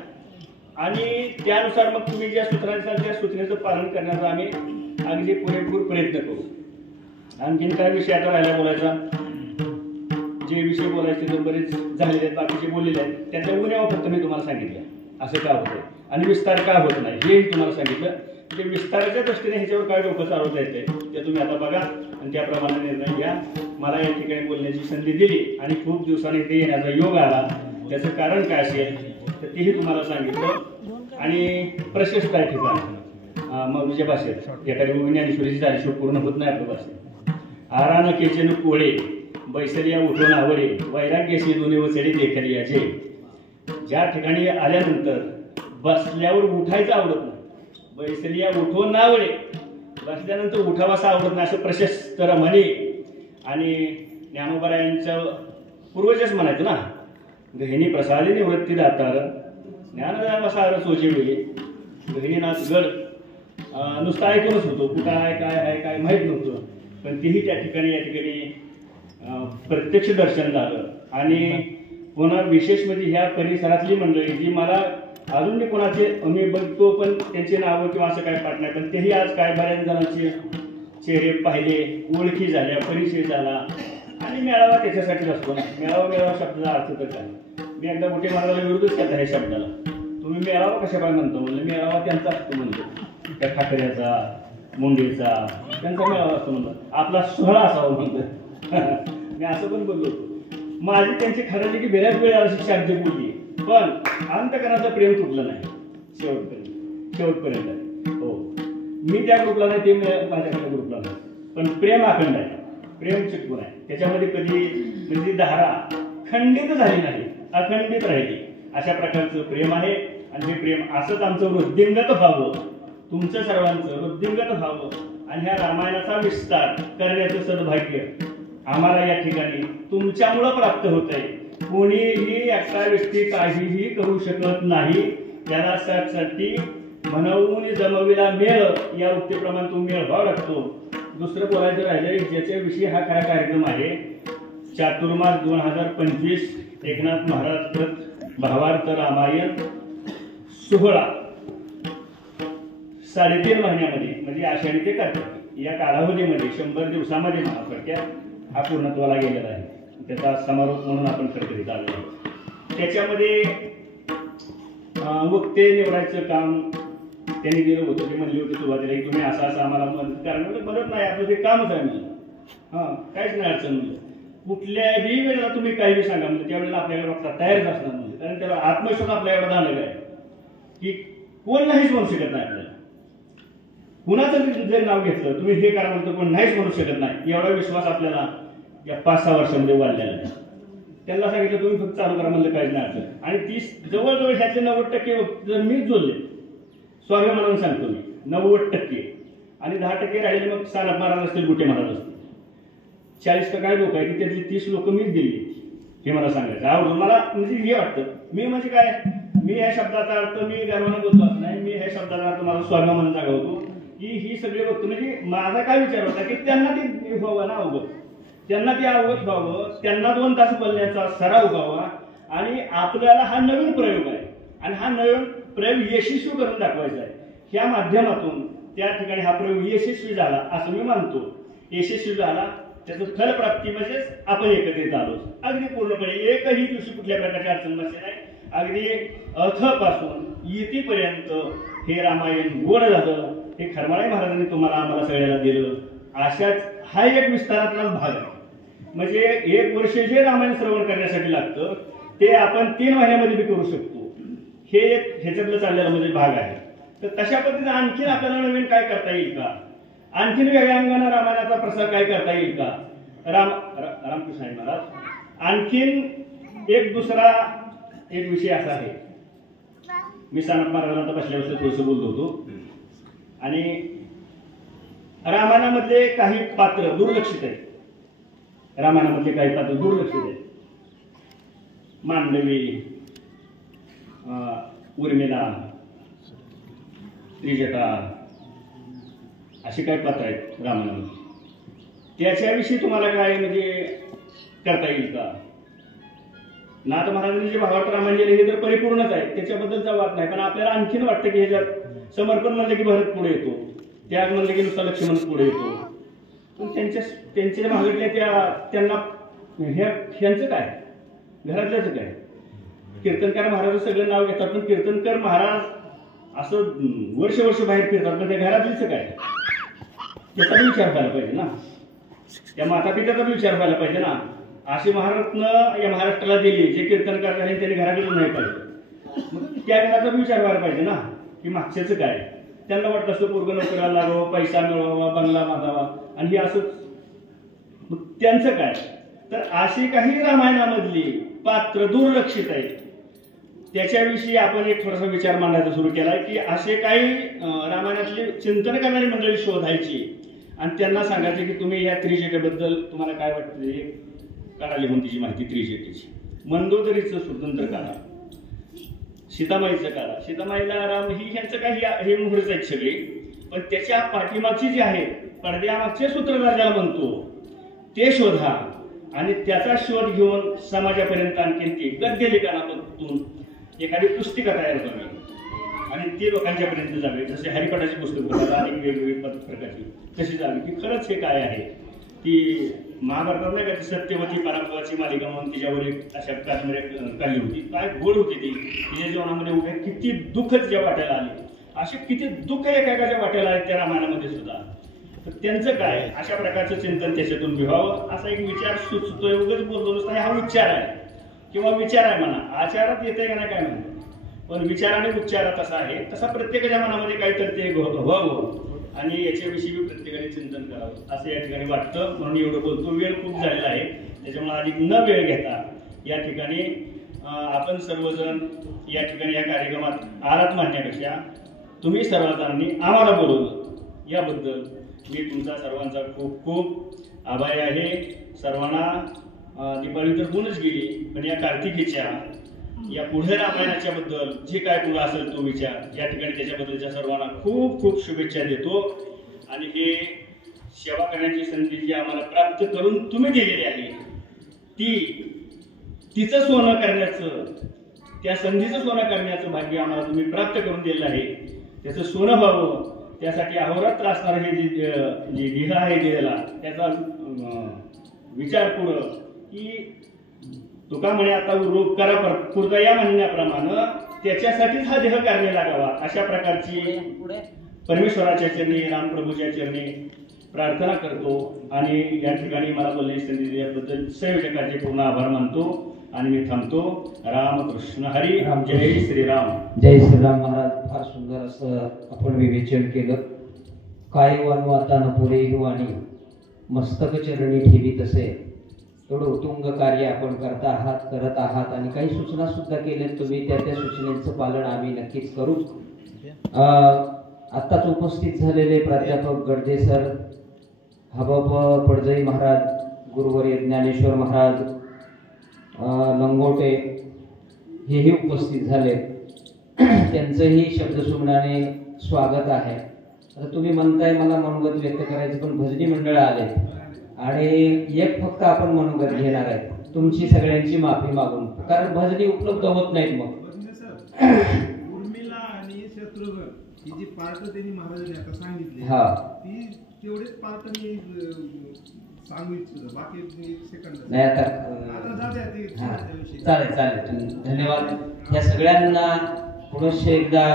आणि त्यानुसार मग तुम्ही ज्या सूचना दिसाल त्या सूचनेचं पालन करण्याचा आम्ही अगदी पुरेपूर प्रयत्न करू. आणखीन काय विषय आता राहिला बोलायचा, जे विषय बोलायचे ते बरेच झालेले आहेत, बाकीचे बोललेले आहेत. त्याच्या उन्यावर फक्त मी तुम्हाला सांगितलं असं का होतं आणि विस्तार का होत नाही हेही तुम्हाला सांगितलं. ते विस्ताराच्या दृष्टीने ह्याच्यावर काय डोकं चालवता येते ते तुम्ही आता बघा आणि त्याप्रमाणे निर्णय घ्या. मला या ठिकाणी बोलण्याची संधी दिली आणि खूप दिवसांनी इथे येण्याचा योग आला, त्याचं कारण काय असेल तर तेही तुम्हाला सांगितलं. आणि प्रशस्त आहे ठिकाण, मौलीच्या भाषेत एखादी ज्ञानेश्वरीची झाल्याशिवाय पूर्ण होत नाही आपल्या भाषेत. आरान केचन कोळे बैसलिया उठून आवडे वैराग्यशी दोन्ही वचडी देखली याचे. ज्या ठिकाणी आल्यानंतर बसल्यावर उठायचं आवडत नाही, बैसलिया उठून आवडे बसल्यानंतर उठावासा आवडत नाही, असं प्रशस्त म्हणे. आणि ज्ञानोबरायांचं पूर्वजच म्हणायचं ना, गहिनी प्रसादी निवृत्ती दातार ज्ञानदासार सोचिवली. गहिनीनाथ गड नुसतं ऐकूनच होतो, कुठं आहे काय आहे काय माहीत नव्हतं, पण तेही त्या ठिकाणी या ठिकाणी प्रत्यक्ष दर्शन झालं. आणि पुन्हा विशेष म्हणजे ह्या परिसरातली मंडळी जी मला अजून मी कोणाचे मी बघतो पण त्यांचे नावं किंवा असं काय पाठ नाही, पण तेही आज काय बऱ्याच जणांचे चेहरे पाहिले, ओळखी झाल्या, परिचय झाला. आणि मेळावा त्याच्यासाठीच असतो ना. मेळावा शब्दाचा अर्थ तर काय, मी एकदा मोठे महाराजाला विरोधच केला ह्या शब्दाला. तुम्ही मेळावा कशाप्रकारे म्हणतो म्हणलं, मेळावा त्यांचा असतो म्हणतो, त्या ठाकऱ्याचा मुंडेचा त्यांचा मेळावा असतो म्हणतो, आपला सोहळा असावा म्हणतो. मी असं पण बोललो. माझी त्यांची खरं की बऱ्याच वेळा शिक्षा अगदी बोलली, पण अंतकरणाचं प्रेम तुटलं नाही शेवटपर्यंत. हो, मी त्या ग्रुपला नाही, ते माझ्याकडे ग्रुपला नाही, पण प्रेम अखंड आहे, प्रेम चिटकून आहे. त्याच्यामध्ये कधी म्हणजे धारा खंडित झाली नाही, अखंडित राहिली. अशा प्रकारचं प्रेम आहे. आणि हे प्रेम असंच आमचं वृद्धिंगत व्हावं, तुमचं सर्वांचं वृद्धिंगत व्हावं. आणि ह्या रामायणाचा विस्तार करण्याचं सद्भाग्य आम्हाला या ठिकाणी तुमच्यामुळं प्राप्त होत आहे. कोणीही एका व्यक्ती काहीही करू शकत नाही. त्याला साठी म्हणून जमविला मेळ या उक्तीप्रमाणे तो मेळ व्हावा लागतो. दुसरं बोलायचं राहिलं ज्याच्याविषयी हा काय कार्यक्रम आहे, चातुर्मास 2025 एकनाथ महाराज कृत भावार्थ रामायण सोहळा 3.5 महिन्यामध्ये म्हणजे आषाढी ते कार्तिक या कालावधीमध्ये 100 दिवसामध्ये महाप्रख्यात हा पूर्णत्वाला गेलेला आहे. त्याचा समारोप म्हणून आपण करत आलो. त्याच्यामध्ये वक्ते निवडायचं काम त्यांनी दिलं होतं. ते म्हणली होती सुरुवातीला की तुम्ही असं आम्हाला मदत करा. मदत नाही, आपलं ते कामच आहे म्हणजे. काहीच नाही अडचण म्हणजे. कुठल्याही वेळेला तुम्ही काही सांगा म्हणजे त्यावेळेला आपल्याकडे बघता तयारच असणार म्हणजे. कारण त्याला आत्मविश्वास आपल्याकडे झालेला आहे की कोण नाहीच म्हणू शकत नाही आपल्याला. कुणाचं जर नाव घेतलं तुम्ही हे करा म्हणतो कोण नाहीच म्हणू शकत नाही, एवढा विश्वास आपल्याला या 5-6 वर्षामध्ये वाढलेला आहे. त्यांना सांगितलं तुम्ही फक्त चालू करा म्हणलं काहीच नाही अडचण. आणि 30 जवळजवळ ह्याचे 90% जर मीच जोडले स्वाभिमानानं सांगतो मी 90%. आणि 10% राहिले मग सानप महाराज असतील, गुटे महाराज असतील. 40% काय लोक आहेत की त्यातली 30 लोक मीच दिली. हे मला सांगायचं आवडून मला म्हणजे हे वाटतं. मी म्हणजे काय, मी ह्या शब्दाचा अर्थ मी गर्वानं बोलतो असं नाही, मी ह्या शब्दाचा अर्थ मला स्वाभिमान जागवतो की ही सगळी बघतो. म्हणजे माझा काय विचार होता की त्यांना ते व्हावं ना अवगत, त्यांना ते अवगत व्हावं, त्यांना 2 तास बोलण्याचा सराव व्हावा. आणि आपल्याला हा नवीन प्रयोग आहे आणि हा नवीन प्रयोग यशस्वी करून दाखवायचा आहे. ह्या माध्यमातून त्या ठिकाणी हा प्रयोग यशस्वी झाला असं मी मानतो. यशस्वी झाला त्याचं फलप्राप्ती म्हणजेच आपण एकत्रित आलो अगदी पूर्णपणे. एकही दिवशी कुठल्या प्रकारची अडचण नसते नाही. अगदी अथपासून इतीपर्यंत हे रामायण गोड झालं. हे खरमाळे महाराजांनी तुम्हाला आम्हाला सगळ्याला दिलं. अशाच हा एक विस्तारातला भाग आहे. म्हणजे 1 वर्ष जे रामायण श्रवण करण्यासाठी लागतं ते आपण 3 महिन्यामध्ये बी करू शकतो. हे एक ह्याच्यातलं चाललेला म्हणजे भाग आहे. तर तशा पद्धतीने आणखीन आपल्याला नवीन काय करता येईल का, आणखीन वेगळ्या अंगाने रामायणाचा प्रसार काय करता येईल का. रामकृष्ण महाराज आणखीन एक दुसरा एक विषय असा आहे. मी सानप महाराजांना बसल्यावर थोडंसं बोललो होतो. आणि रामायणामधले काही पात्र दुर्लक्षित आहेत. रामायणामधले काही पात्र दुर्लक्षित आहेत. मांडवी, उर्मिला, त्रिजटा अशी काही पात्र आहेत रामायणामध्ये. त्याच्याविषयी तुम्हाला काय म्हणजे करता येईल का. नाथ महाराजांनी जे भावार्थ रामायण लिहिले हे तर परिपूर्णच आहे, त्याच्याबद्दलचा वाद नाही. पण आपल्याला आणखीन वाटतं की ह्याच्यात समर्पण म्हणलं की भरत पुढे येतो, त्याग म्हणलं की नुसता लक्ष्मण पुढे येतो. पण त्यांच्या मागितल्या त्यांना ह्यांचं काय, घरातल्याचं काय. कीर्तनकार महाराज सगळं नाव घेतात पण कीर्तनकर महाराज असं वर्ष बाहेर फिरतात, पण त्या घरातलीच काय त्याचा विचार व्हायला पाहिजे ना. त्या माता पित्याचा विचार व्हायला पाहिजे ना. अशी महाराष्ट्रानं या महाराष्ट्राला दिली जे कीर्तनकार झाले त्यांनी घराकडून नाही पाहिजे. मग त्या घराचा विचार व्हायला पाहिजे ना की मागच्याचं काय. त्यांना वाटतं असं पूर्ण नोकऱ्याला लागावं, पैसा मिळवावा, बंगला बांधावा, आणि हे असंच. मग त्यांचं काय? तर अशी काही रामायणामधली पात्र दुर्लक्षित आहेत, त्याच्याविषयी आपण एक थोडासा विचार मांडायचा सुरू केला की असे काही रामायणातले चिंतन करणारी मंडळी शोधायची आणि त्यांना सांगायचे की तुम्ही या त्रिजटेबद्दल तुम्हाला काय वाटतं, काढा लिहून तिची माहिती त्रिजटेची. मंदोदरीचं स्वतंत्र काढा, सीतामाईचं काढा. सीतामाईला राम ही ह्यांचं काही हे मुहूर्त आहेत सगळे, पण त्याच्या पाठीमागची जी आहे, पडद्यामागचे सूत्रधार ज्याला म्हणतो ते शोधा आणि त्याचा शोध घेऊन समाजापर्यंत आणखी ती गद्य लिखाणातून एखादी पुस्तिका तयार करावी आणि ती लोकांच्यापर्यंत जावी. जसे हरिपाठाची पुस्तकं अनेक वेगवेगळी प्रकारची तशी जावी की खरंच हे काय आहे. ती महाभारतात नाही का सत्यवती पराभवाची मालिका म्हणून तिच्यावर एक अशा कादंबरी काढली होती. काय गोड होती ती, तिच्या जीवनामध्ये उभे किती दुःख तिच्या वाट्याला आले, असे किती दुःख एकाच्या वाट्याला आहेत त्या रामायणामध्ये सुद्धा. तर त्यांचं काय, अशा प्रकारचं चिंतन त्याच्यातून व्हावं असा एक विचार सुचतोय. उगाच बोलतो नुसता हा विचार आहे किंवा विचार आहे म्हणा, आचारात येते का नाही काय म्हणतो, पण विचार आणि उच्चारात असा आहे तसा प्रत्येकाच्या मनामध्ये काहीतरी ते व्हावं आणि याच्याविषयी प्रत्येकाने चिंतन करावं असं या ठिकाणी वाटतं. म्हणून एवढं बोलतो. वेळ खूप झालेला आहे, त्याच्यामुळे अधिक न वेळ घेता या ठिकाणी आपण सर्वजण या ठिकाणी या कार्यक्रमात आरात मानण्यापेक्षा तुम्ही सर्वजणांनी आम्हाला बोलवलं याबद्दल मी तुमचा सर्वांचा खूप खूप आभारी आहे. सर्वांना दिवाळी तर होऊनच गेली, पण या कार्तिकीच्या या पुढे रामायणाच्या बद्दल जे काय तुला असेल तो विचार या ठिकाणी त्याच्याबद्दलच्या सर्वांना खूप खूप शुभेच्छा देतो. आणि हे सेवा करण्याची संधी जी आम्हाला प्राप्त करून तुम्ही दिलेली आहे तिचं सोनं करण्याचं, त्या संधीचं सोनं करण्याचं भाग्य आम्हाला तुम्ही प्राप्त करून दिलेलं आहे. त्याचं सोनं व्हावं त्यासाठी अहोरात्र असणारं हे जे ध्येय आहे दिलेला त्याचा विचार पुढं की तुका म्हणे आता रोग करा पुरता या म्हणण्याप्रमाणे त्याच्यासाठीच हा देह कार्य लागावा अशा प्रकारची परमेश्वराच्या चरणी रामप्रभूच्या चरणी प्रार्थना करतो. आणि या ठिकाणी मला बोलण्याची संधी दिल्याबद्दल संयोजकांचे पूर्ण आभार मानतो आणि मी थांबतो. रामकृष्ण हरी. जय श्रीराम. जय श्रीराम. महाराज फार सुंदर असं आपण विवेचन केलं. काय वानू आता न पुढे वाणी मस्तक चरणी ठेवी तसे, एवढं उत्तुंग कार्य आपण करत आहात आणि काही सूचना सुद्धा केल्यात तुम्ही. त्या सूचनेचं पालन आम्ही नक्कीच करू. आत्ताच उपस्थित झालेले प्राध्यापक गडजे सर, हबप पडजई महाराज, गुरुवर्य ज्ञानेश्वर महाराज, लंगोटे हेही उपस्थित झाले. त्यांचंही शब्दसुमनाने स्वागत आहे. आता तुम्ही म्हणताय मला मनोगत व्यक्त करायचं, पण भजनी मंडळ आले आणि एक फक्त आपण मनोगत घेणार आहे. तुमची सगळ्यांची माफी मागून, कारण भजनी उपलब्ध होत नाहीत. मग उर्मिला आणि शत्रुघ्न ही जी पार्ट त्यांनी महाराजांनी आता सांगितली हा ती तेवढेच पार्ट मी सांगू इच्छितो, बाकी सेकंड नाही. आता चालेल. धन्यवाद. या सगळ्यांना पुनश्च एकदा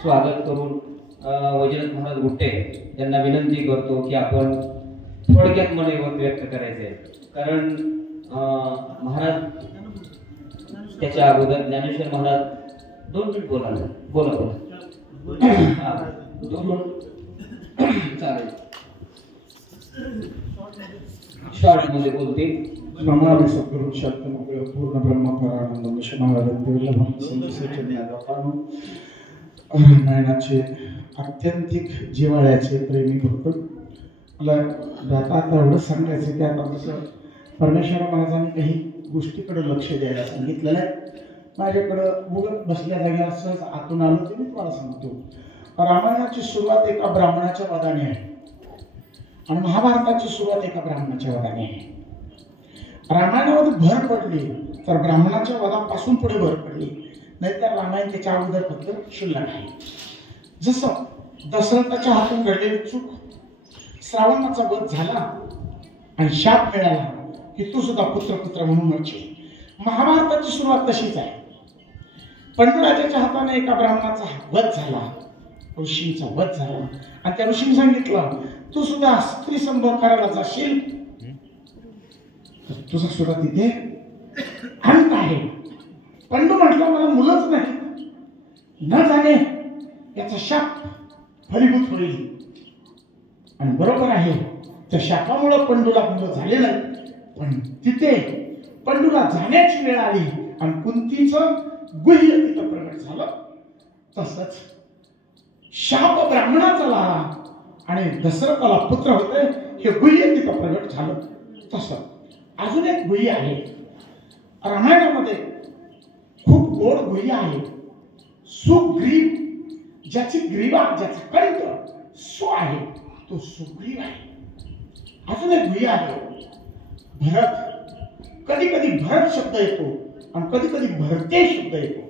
स्वागत करून वैजनाथ महाराज गुट्टे यांना विनंती करतो की आपण थोडक्यात मनोगत व्यक्त करायचे, कारण महाराज त्याच्या अगोदर ज्ञानेश्वर महाराज 2 मिनिट बोला. चालेल, शॉर्ट मध्ये बोलते. नमामि सद्गुरुं शब्दमग्र पूर्ण ब्रह्मपरानंदं विष्णुवरदं रामायणाचे अत्यंतिक जिव्हाळ्याचे प्रेमी भक्त. मला आता एवढं सांगायचं की आता जसं परमेश्वर महाराजांनी काही गोष्टीकडे लक्ष द्यायला सांगितलेलं आहे. माझ्याकडं बघत बसल्या जागी असंच आतून आलो ते मी तुम्हाला सांगतो. रामायणाची सुरुवात एका ब्राह्मणाच्या वधाने आहे आणि महाभारताची सुरुवात एका ब्राह्मणाच्या वधाने आहे. रामायणामध्ये भर पडली तर ब्राह्मणाच्या वधापासून पुढे भर पडली, नाहीतर रामायण त्याच्या अगोदर फक्त शिल्लक आहे. जसं दशरथाच्या हातून घडलेली चूक, श्रावणाचा वध झाला आणि शाप मिळाला की तू सुद्धा पुत्र म्हणून मरशील. महाभारताची सुरुवात तशीच आहे. पंडुराजाच्या हाताने एका ब्राह्मणाचा वध झाला, ऋषींचा वध झाला आणि त्या ऋषीने सांगितलं तू सुद्धा स्त्री संभोग करायला जाशील, तुझा सुद्धा तिथे अंत आहे. पंडू म्हटलं मला मुलंच नाही, न जाणे याचा शाप फलीभूत होईल. आणि बरोबर आहे, त्या शापामुळं पंडूला मुलं झाले नाही, पण तिथे पंडूला जाण्याची वेळ आली आणि कुंतीचं गुह्य तिथं प्रगट झालं. तसंच शाप ब्राह्मणाचा झाला आणि दशरथाला पुत्र होते हे गुह्य तिथं प्रगट झालं. तसं अजून एक गुह्य आहे रामायणामध्ये, खूप गोड गुह्य आहे. सुग्रीव, ज्याची ग्रीवा, ज्याचा कंठ सु आहे, तो सुग्रीव आहे. अजून एक गुह्य आहे भरत. कधी कधी भरत शब्द येतो आणि कधी कधी भरते शब्द येतो.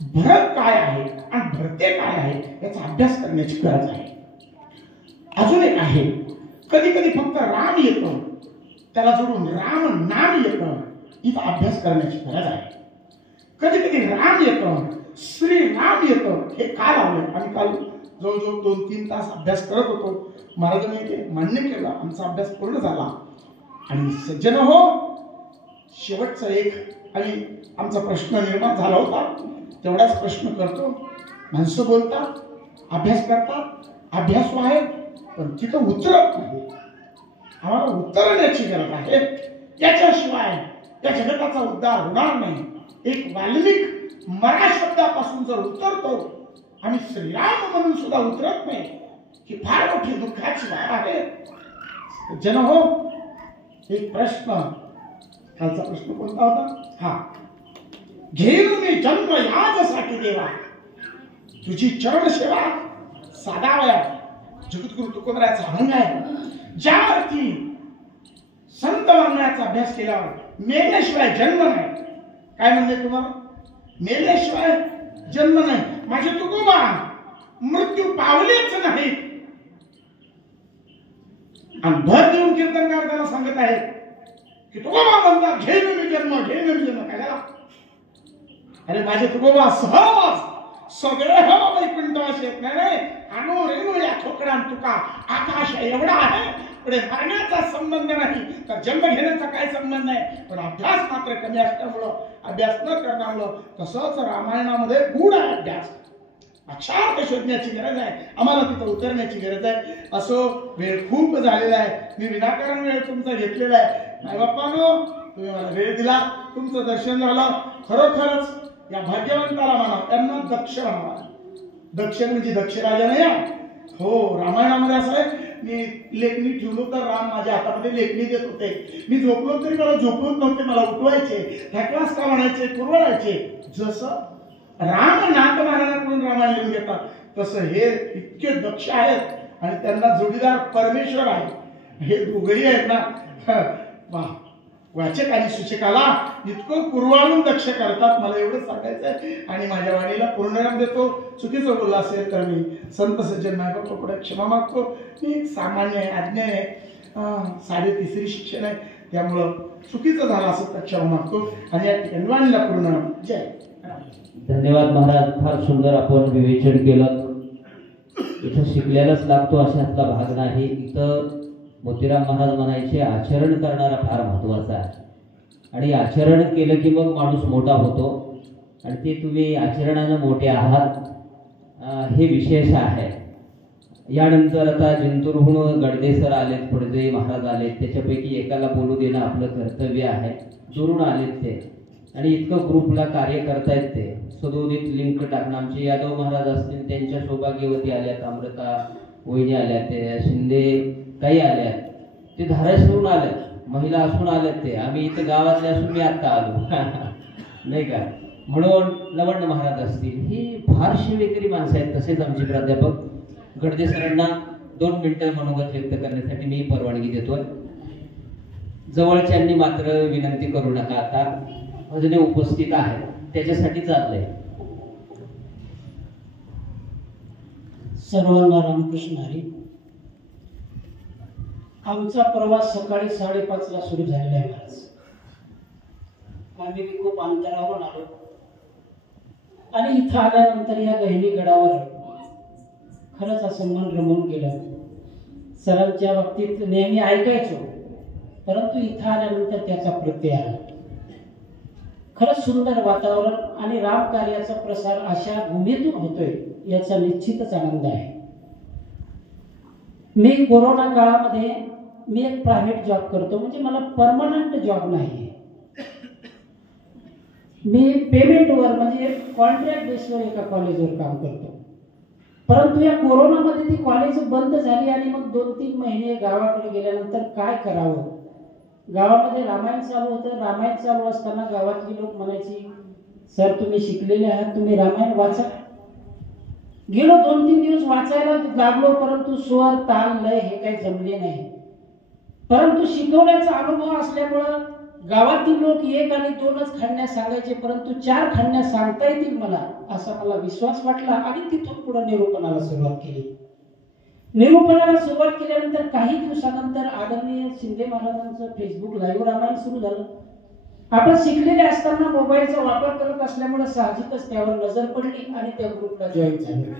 भरत काय आहे आणि भरते काय आहे याचा अभ्यास करण्याची गरज आहे. अजून एक आहे, कधी कधी फक्त राम येतो, त्याला जोडून राम नाम येतं, इथं अभ्यास करण्याची गरज आहे. कधी कधी राम येतं, श्री राम येतं. हे का लावलं? आम्ही काल जवळजवळ 2-3 तास अभ्यास करत होतो. महाराजांनी ते मान्य केलं, आमचा अभ्यास पूर्ण झाला. आणि सज्जन हो, शेवटचा एक आणि आमचा प्रश्न निर्माण झाला होता, तेवढाच प्रश्न करतो. माणसं बोलतात, अभ्यास करतात, अभ्यासू आहेत, पण तिथं उतरत नाही. आम्हाला उतरण्याची गरज आहे. याच्याशिवाय त्या जगताचा उद्धार होणार नाही. एक वाल्मिक मरा शब्दापासून जर उतरतो आणि श्रीराम म्हणून सुद्धा उतरत नाही, ही फार मोठी दुःखाची बाब आहे. जन हो, एक प्रश्न, कालचा प्रश्न कोणता होता? हा, घेऊन मी जन्म याजसाठी देवा, तुझी चरण सेवा साधावया. जगद्गुरु तुकोबरायाचा अभंग आहे. ज्या अर्थी संत वाङ्मयाचा अभ्यास केल्यावर मेल्याशिवाय जन्म नाही. काय म्हणते तुम्हाला? मेल्याशिवाय जन्म नाही. माझे तुकोबा मृत्यू पावलेच नाहीत. आणि भर देऊन कीर्तनकार त्याला सांगत आहे की तुकोबा म्हणतात घेऊन मी जन्म, घेऊन मी जन्म. काय झाला? अरे माझे तुकोबा सहज सगळे हो वैकुंठवास येत नाही. अनु रेणू या ठोकरान तुका आकाश एवढा आहे, पुढे मरण्याचा संबंध नाही, तर जन्म घेण्याचा काय संबंध नाही. पण अभ्यास मात्र कमी असल्यामुळं, अभ्यास न करण्यामुळं, तसंच रामायणामध्ये गूढ आहे अभ्यास. अक्षार्थ शोधण्याची गरज आहे, आम्हाला तिथं उतरण्याची गरज आहे. असो, वेळ खूप झालेला आहे, मी विनाकारण वेळ तुमचा घेतलेला आहे. नाही बाप्पानो, तुम्ही मला वेळ दिला, तुमचं दर्शन झालं. खरोखरच या भाग्यवंताला म्हणा, त्यांना दक्ष म्हणा. दक्ष म्हणजे दक्ष राजा नाही. हो, रामायणामध्ये असं आहे, मी लेखणी ठेवलो तर राम माझ्या हातामध्ये लेखणी देत होते. मी झोपलो तरी मला झोपवत नव्हते, मला उठवायचे, हॅकलास का म्हणायचे, कुरवडायचे. जसं राम नाथ महाराजांकडून रामायण लिहून घेतात, तसं हे इतके दक्ष आहेत आणि त्यांना जोडीदार परमेश्वर आहे. हे दोघेही आहेत ना, वाचक आणि सूचकाला इतकं कुरवाळून दक्ष करतात. मला एवढं सांगायचं आहे आणि माझ्या वाणीला पूर्णराम देतो. चुकीचं बोलला असेल तर मी संत सज्जन नायक पुढे क्षमा मागतो. मी एक सामान्य आहे, अज्ञ आहे, 3.5 शिक्षण आहे, त्यामुळं चुकीचं झालं असं तर क्षमा मागतो. आणि या ठिकाणी वाणीला पूर्ण जय. धन्यवाद महाराज, फार सुंदर आपण विवेचन केलं. इथं शिकलेलाच लागतो अशातला भाग नाही. इथं मोतीराम महाराज म्हणायचे आचरण करणारा फार महत्वाचा आहे. आणि आचरण केलं की मग माणूस मोठा होतो. आणि ते तुम्ही आचरणानं मोठे आहात, हे विशेष आहे. यानंतर आता जिंतूरहून गडदेसर आलेत, फडजे महाराज आलेत. त्याच्यापैकी एकाला बोलू देणं आपलं कर्तव्य आहे. दुरून आलेत ते आणि इतकं ग्रुपला कार्य करतायत ते. सदोदित लिंक टाकणं. आमचे यादव महाराज असतील, त्यांच्या सौभाग्यवती आल्यात, अमृता वहिनी आल्यात, ते शिंदे काही आल्यात, ते धाराशिवून आल्यात, महिला असून आल्यात. ते आम्ही इथं गावातले असून मी आत्ता आलो नाही का. म्हणून लवंड महाराज असतील, ही फार शिवेकरी माणसं आहेत. तसेच आमचे प्राध्यापक गडदे सरांना 2 मिनिटं मनोगत व्यक्त करण्यासाठी मी परवानगी देतोय. जवळच्यांनी मात्र विनंती करू नका. आता भजने उपस्थित आहेत, त्याच्यासाठी चाललंय. सर्वांना रामकृष्ण हरी. आमचा प्रवास सकाळी 5:30ला सुरू झालेला आहे महाराज. आम्ही खूप अंतरावरून आलो आणि इथं आल्यानंतर या गहिनी गडावर खरंच असं मन रमवून गेलं. सरांच्या बाबतीत नेहमी ऐकायचो, परंतु इथं आल्यानंतर त्याचा प्रत्यय आला. खरंच सुंदर वातावरण आणि रामकार्याचा प्रसार अशा भूमीतून होतोय याचा निश्चितच आनंद आहे. मी कोरोना काळामध्ये मी एक प्रायव्हेट जॉब करतो, म्हणजे मला परमनंट जॉब नाही. मी पेमेंटवर म्हणजे कॉन्ट्रॅक्ट बेसवर एका कॉलेजवर काम करतो. परंतु या कोरोनामध्ये ती कॉलेज बंद झाली आणि मग 2-3 महिने गावाकडे गेल्यानंतर काय करावं. गावामध्ये रामायण चालू होतं. रामायण चालू असताना गावातली लोक म्हणायची, सर तुम्ही शिकलेले आहात, तुम्ही रामायण वाचा. गेलो 2-3 दिवस वाचायला लागलो, परंतु स्वर ताल लय हे काही जमले नाही. परंतु शिकवण्याचा अनुभव असल्यामुळं गावातील लोक 1 आणि 2च खंड्या सांगायचे, परंतु 4 खंड्या सांगता येतील मला, असा मला विश्वास वाटला. आणि तिथून पुढे निरूपणाला सुरुवात केली. निरूपणाला सुरुवात केल्यानंतर काही दिवसानंतर आदरणीय शिंदे महाराजांचं फेसबुक लाईव्ह रामायण सुरू झालं. आपण शिकलेले असताना मोबाईलचा वापर करत असल्यामुळे साहजिकच त्यावर नजर पडली आणि त्या ग्रुपला जॉईन झालो.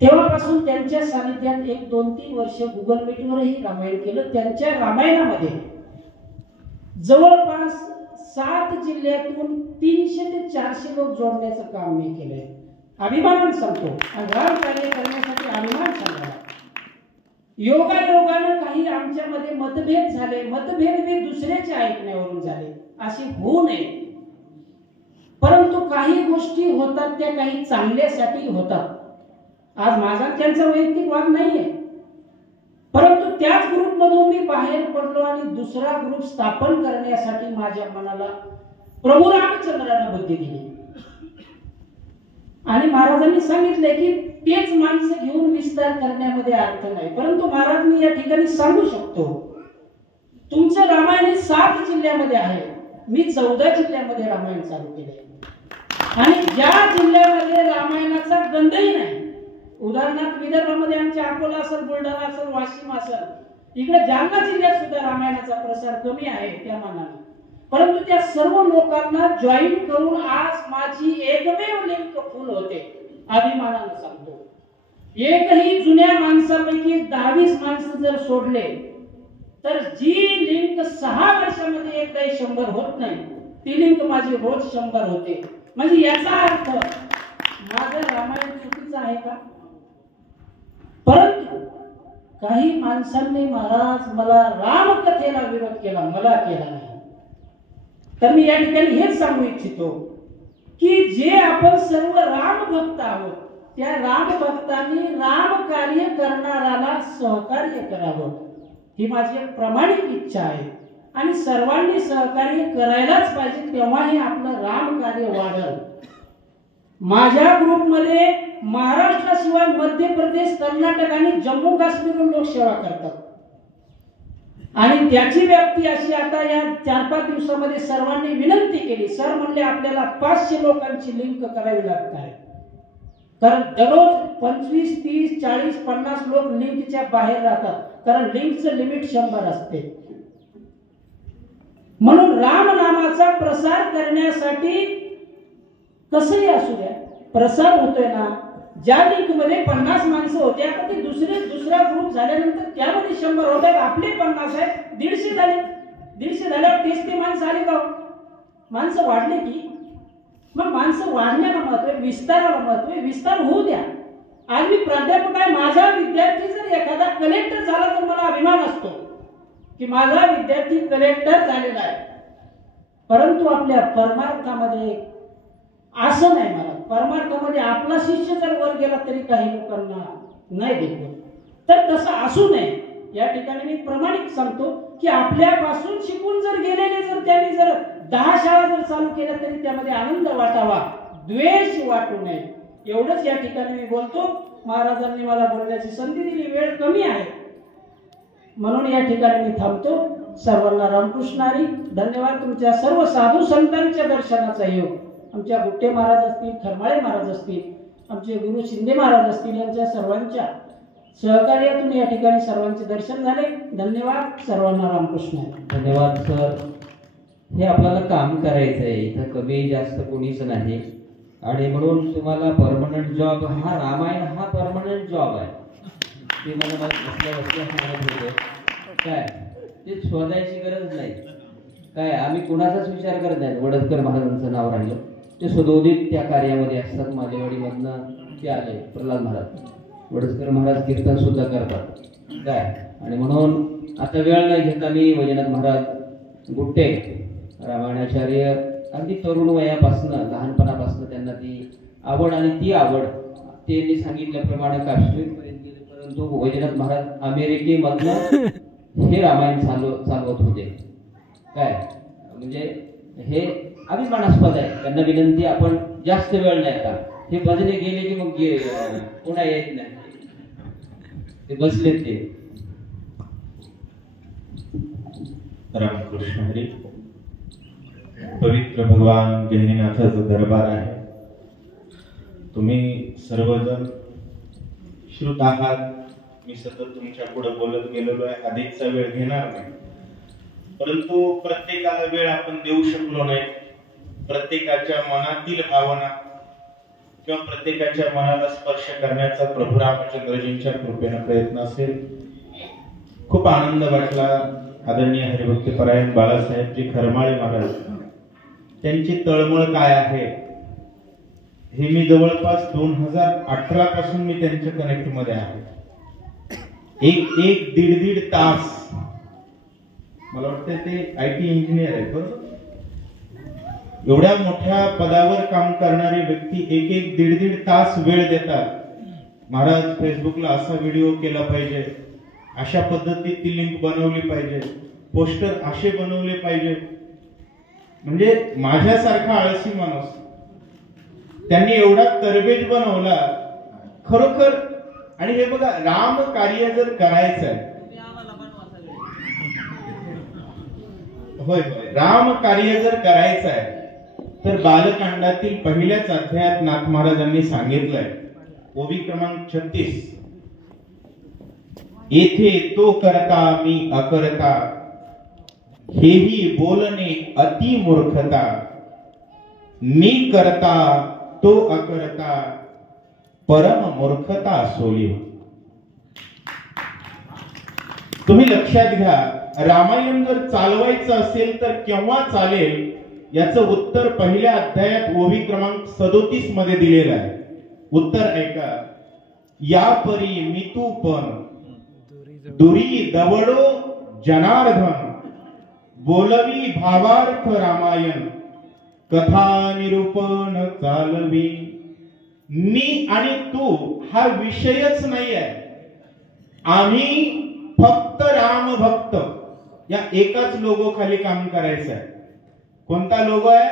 तेव्हापासून त्यांच्या सानिध्यात 1-2-3 वर्ष गुगल मीटवरही रामायण केलं. त्यांच्या रामायणामध्ये जवळपास 7 जिल्ह्यातून 300 ते 400 लोक जोडण्याचं काम मी केलंय. अभिमानानं सांगतो आणि राम कार्य करण्यासाठी अभिमान सांगावा. योगायोगानं काही आमच्यामध्ये मतभेद झाले, मतभेद हे दुसऱ्याच्या ऐकण्यावरून झाले, असे होऊ नये. परंतु काही गोष्टी होतात त्या काही चांगल्यासाठी होतात. आज माझा त्यांचा वैयक्तिक वाद नाहीये, परंतु त्याच ग्रुपमधून मी बाहेर पडलो आणि दुसरा ग्रुप स्थापन करण्यासाठी माझ्या मनाला प्रभू रामचंद्रानं बुद्धी दिली. आणि महाराजांनी सांगितले की तेच माणसं घेऊन विस्तार करण्यामध्ये अर्थ नाही. परंतु महाराज मी या ठिकाणी सांगू शकतो, तुमचं रामायण हे 7 जिल्ह्यामध्ये आहे. मी 14 जिल्ह्यामध्ये रामायण चालू केले आणि ज्या जिल्ह्यामध्ये रामायणाचा गंधही नाही, उदाहरणार्थ विदर्भामध्ये आमच्या अकोला असेल, बुलढाणा असेल, वाशिम असेल, इकडे जालना जिल्ह्यात सुद्धा रामायणाचा प्रसार कमी आहे त्या मानाने. परंतु त्या सर्व लोकांना जॉईन करून आज माझी एकमेव लिंक फुल होते. अभिमानानं सांगतो, एकही जुन्या माणसापैकी 10-20 माणसं जर सोडले तर जी लिंक 6 वर्षामध्ये एकदाही 100 होत नाही, ती लिंक माझी रोज 100 होते. म्हणजे याचा अर्थ माझं रामायण चुकीचं आहे का? परंतु काही माणसांनी महाराज मला रामकथेला विरोध केला, मला केला नाही. तर मी या ठिकाणी हेच सांगू इच्छितो की जे आपण सर्व राम भक्त आहोत, त्या राम भक्तांनी राम कार्य करणाऱ्याला सहकार्य करावं, ही माझी एक प्रामाणिक इच्छा आहे. आणि सर्वांनी सहकार्य करायलाच पाहिजे, तेव्हाही आपलं राम कार्य वाढेल. माझ्या ग्रुपमध्ये महाराष्ट्राशिवाय मध्य प्रदेश, कर्नाटक आणि जम्मू काश्मीरहून लोक सेवा करतात. आणि त्याची व्याप्ती अशी, आता या 4-5 दिवसामध्ये सर्वांनी विनंती केली. सर म्हणले आपल्याला 500 लोकांची लिंक करावी लागत आहे, कारण दररोज 25, 30, 40, 50 लोक लिंकच्या बाहेर राहतात, कारण लिंकचं लिमिट 100 असते. म्हणून राम नामाचा प्रसार करण्यासाठी कसंही असू द्या, प्रसार होतोय ना. ज्या लिंक मध्ये 50 माणसं होते, आता ते दुसरा ग्रुप झाल्यानंतर त्यामध्ये 100 होतात. आपले 50 आहेत, 150 झाले. 150 झाल्यावर तेच ते माणसं आली का? माणसं वाढले की मग माणसं वाढण्याला महत्व आहे, विस्ताराला महत्व आहे. विस्तार होऊ द्या. आज मी प्राध्यापक आहे, माझा विद्यार्थी जर एखादा कलेक्टर झाला तर मला अभिमान असतो की माझा विद्यार्थी कलेक्टर झालेला आहे. परंतु आपल्या परमार्थामध्ये असं नाही. मला परमार्थामध्ये आपला शिष्य जर वर गेला तरी काही लोकांना नाही देखो, तर तसं असू नये. या ठिकाणी मी प्रामाणिक सांगतो की आपल्यापासून शिकून जर गेलेले, जर त्यांनी जर 10 शाळा जर चालू केल्या तरी त्यामध्ये आनंद वाटावा, द्वेष वाटू नये. एवढंच या ठिकाणी मी बोलतो. महाराजांनी मला बोलण्याची संधी दिली, वेळ कमी आहे म्हणून या ठिकाणी मी थांबतो. सर्वांना रामकृष्ण हरी. धन्यवाद. तुमच्या सर्व साधू संतांच्या दर्शनाचा योग, आमच्या गुट्टे महाराज असतील, खरमाळे महाराज असतील, आमचे गुरु शिंदे महाराज असतील, यांच्या सर्वांच्या सहकार्यातून या ठिकाणी सर्वांचे दर्शन झाले. धन्यवाद. सर्वांना रामकृष्ण हरी. धन्यवाद सर. हे आपल्याला काम करायचं आहे, इथं कमी जास्त कोणीच नाही. आणि म्हणून तुम्हाला परमनंट जॉब, हा रामायण हा परमनंट जॉब आहे. ते मला बसल्या सांगत होते काय, ते शोधायची गरज नाही. काय आम्ही कुणाचाच विचार करत नाही. वडदकर महाराजांचं नाव राहिलं, ते सदोदित त्या कार्यामध्ये असतात. मालेवाडीमधनं ते आले प्रल्हाद महाराज, वडदकर महाराज कीर्तन सुद्धा करतात काय. आणि म्हणून आता वेळ नाही घेता मी वैजनाथ महाराज गुट्टे रामायणाचार्य अगदी तरुण वयापासनं लहानपणापासून त्यांना ती आवड आणि ती आवड त्यांनी सांगितल्याप्रमाणे काश्मीरपर्यंत गेले. परंतु वैजनाथ महाराज अमेरिकेमधनं हे रामायण चालवत होते काय. म्हणजे हे अभिमानास्पद आहे. त्यांना विनंती, आपण जास्त वेळ नाही आता, हे भजने गेले की मग पुन्हा येत नाही, ते बसलेत ते. रामकृष्ण हरी. पवित्र भगवान गहिनीनाथाचं दरबार आहे. तुम्ही सर्वजण श्रुत आहात. मी सतत तुमच्या पुढे बोलत गेलेलो आहे, अधिकचा वेळ घेणार नाही. परंतु प्रत्येकाला वेळ आपण देऊ शकलो नाही. प्रत्येकाच्या मनातील भावना किंवा प्रत्येकाच्या मनाला स्पर्श करण्याचा प्रभू रामचंद्रजींच्या कृपेने प्रयत्न असेल. खूप आनंद वाटला. आदरणीय हरिभक्तपरायण बाळासाहेबजी खरमाळे महाराज, त्यांची तळमळ काय आहे हे मी जवळपास 2018 पासून मी त्यांच्या कनेक्ट मध्ये आहे. एक दीड तास, मला वाटतं ते IT इंजिनियर आहे बरोबर. एवढ्या मोठ्या पदावर काम करणारे व्यक्ती एक दीड तास वेळ देतात. महाराज फेसबुकला असा व्हिडिओ केला पाहिजे, अशा पद्धतीत ती लिंक बनवली पाहिजे, पोस्टर असे बनवले पाहिजे. म्हणजे माझ्यासारखा आळसी माणूस त्यांनी एवढा तरबेज बनवला खरोखर. आणि हे बघा, राम कार्य जर करायचं आहे, होय राम कार्य जर करायचं आहे तर बालकांडातील पहिल्याच अध्यायात नाथ महाराजांनी सांगितलंय, ओवी क्रमांक 36, येथे तो करता मी अकरता, हेही बोलणे अति मूर्खता, मी करता तो अकरता, परम मूर्खता सोली. तुम्ही लक्षात घ्या, रामायण जर चालवायचं असेल तर केव्हा चालेल याचं उत्तर पहिल्या अध्यायात ओवी क्रमांक 37 मध्ये दिलेलं आहे. उत्तर ऐका. या परी मितू पण दुरी दवडो जनार्दन, बोलवी भावार्थ रामायण, कथा निरूपण चालवी. मी आणि तू हा विषयच नाही आहे. आम्ही फक्त राम भक्त या एकाच लोगो खाली काम करायचं आहे. कोणता लोगो आहे?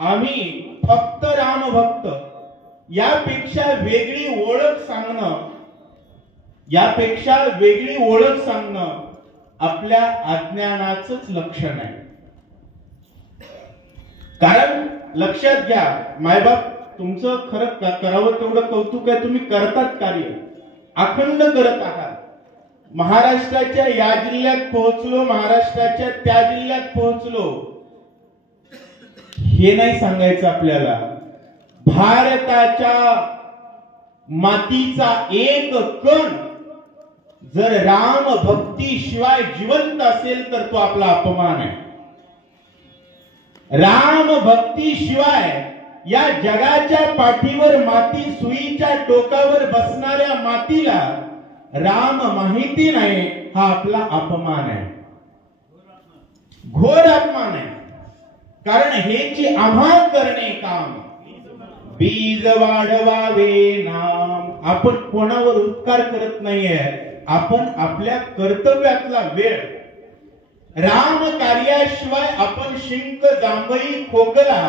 आम्ही फक्त राम भक्त. यापेक्षा वेगळी ओळख सांगणं आपल्या अज्ञानाचंच लक्षण आहे. कारण लक्षात घ्या, मायबाप तुमचं खरं करावं तेवढं कौतुक आहे, तुम्ही करतात कार्य, अखंड करत आहात. महाराष्ट्राच्या या जिल्ह्यात पोहोचलो, महाराष्ट्राच्या त्या जिल्ह्यात पोहोचलो, हे नाही सांगायचं आपल्याला. भारताच्या मातीचा एक कण जर राम भक्ती शिवाय जिवंत असेल तर तो आपला अपमान आहे. राम भक्ती शिवाय या जगाच्या पाठीवर माती सुईच्या टोकावर बसणाऱ्या मातीला राम माहिती नाही, हा आपला अपमान आहे, घोर अपमान आहे. कारण हेची आम्हा करणे काम, बीज वाढवावे नाम. आपण कोणावर उपकार करत नाहीये, आपण आपल्या कर्तव्यातला वेळ, राम कार्याशिवाय आपण शिंक जांभई खोकला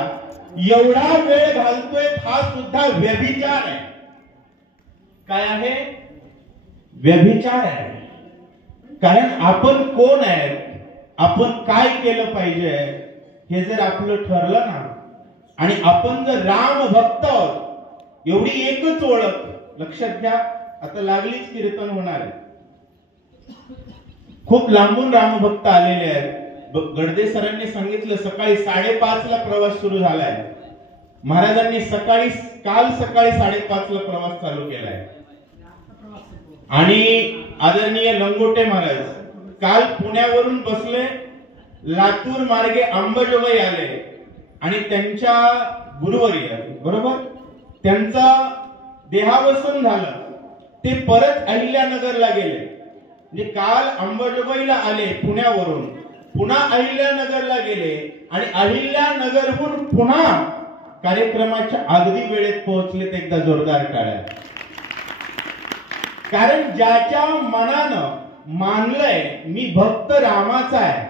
एवढा वेळ घालतोय, हा सुद्धा व्यभिचार आहे. काय आहे? व्यभिचार आहे. कारण आपण कोण आहे, आपण काय केलं पाहिजे हे जर आपलं ठरलं ना, आणि आपण जर राम भक्त एवढी एकच ओळख, लक्षात घ्या, आता लागलीच कीर्तन होणार आहे. खूप लांबून रामभक्त आलेले आहेत. गडदे सरांनी सांगितलं सकाळी 5:30 ला प्रवास सुरू झालाय. महाराजांनी काल सकाळी 5:30 ला प्रवास चालू केलाय. आणि आदरणीय लंगोटे महाराज काल पुण्यावरून बसले लातूर मार्गे अंबाजोगाई आले आणि त्यांच्या गुरुवर्य बरोबर त्यांचा देहावसन झालं, ते परत अहिल्यानगरला गेले. म्हणजे काल अंबाजोगाईला आले पुण्यावरून, पुन्हा अहिल्यानगरला गेले आणि अहिल्यानगरहून पुन्हा कार्यक्रमाच्या अगदी वेळेत पोहोचले. एकदा जोरदार टाळ्या. कारण ज्याच्या मनानं मानलंय मी भक्त रामाचा आहे,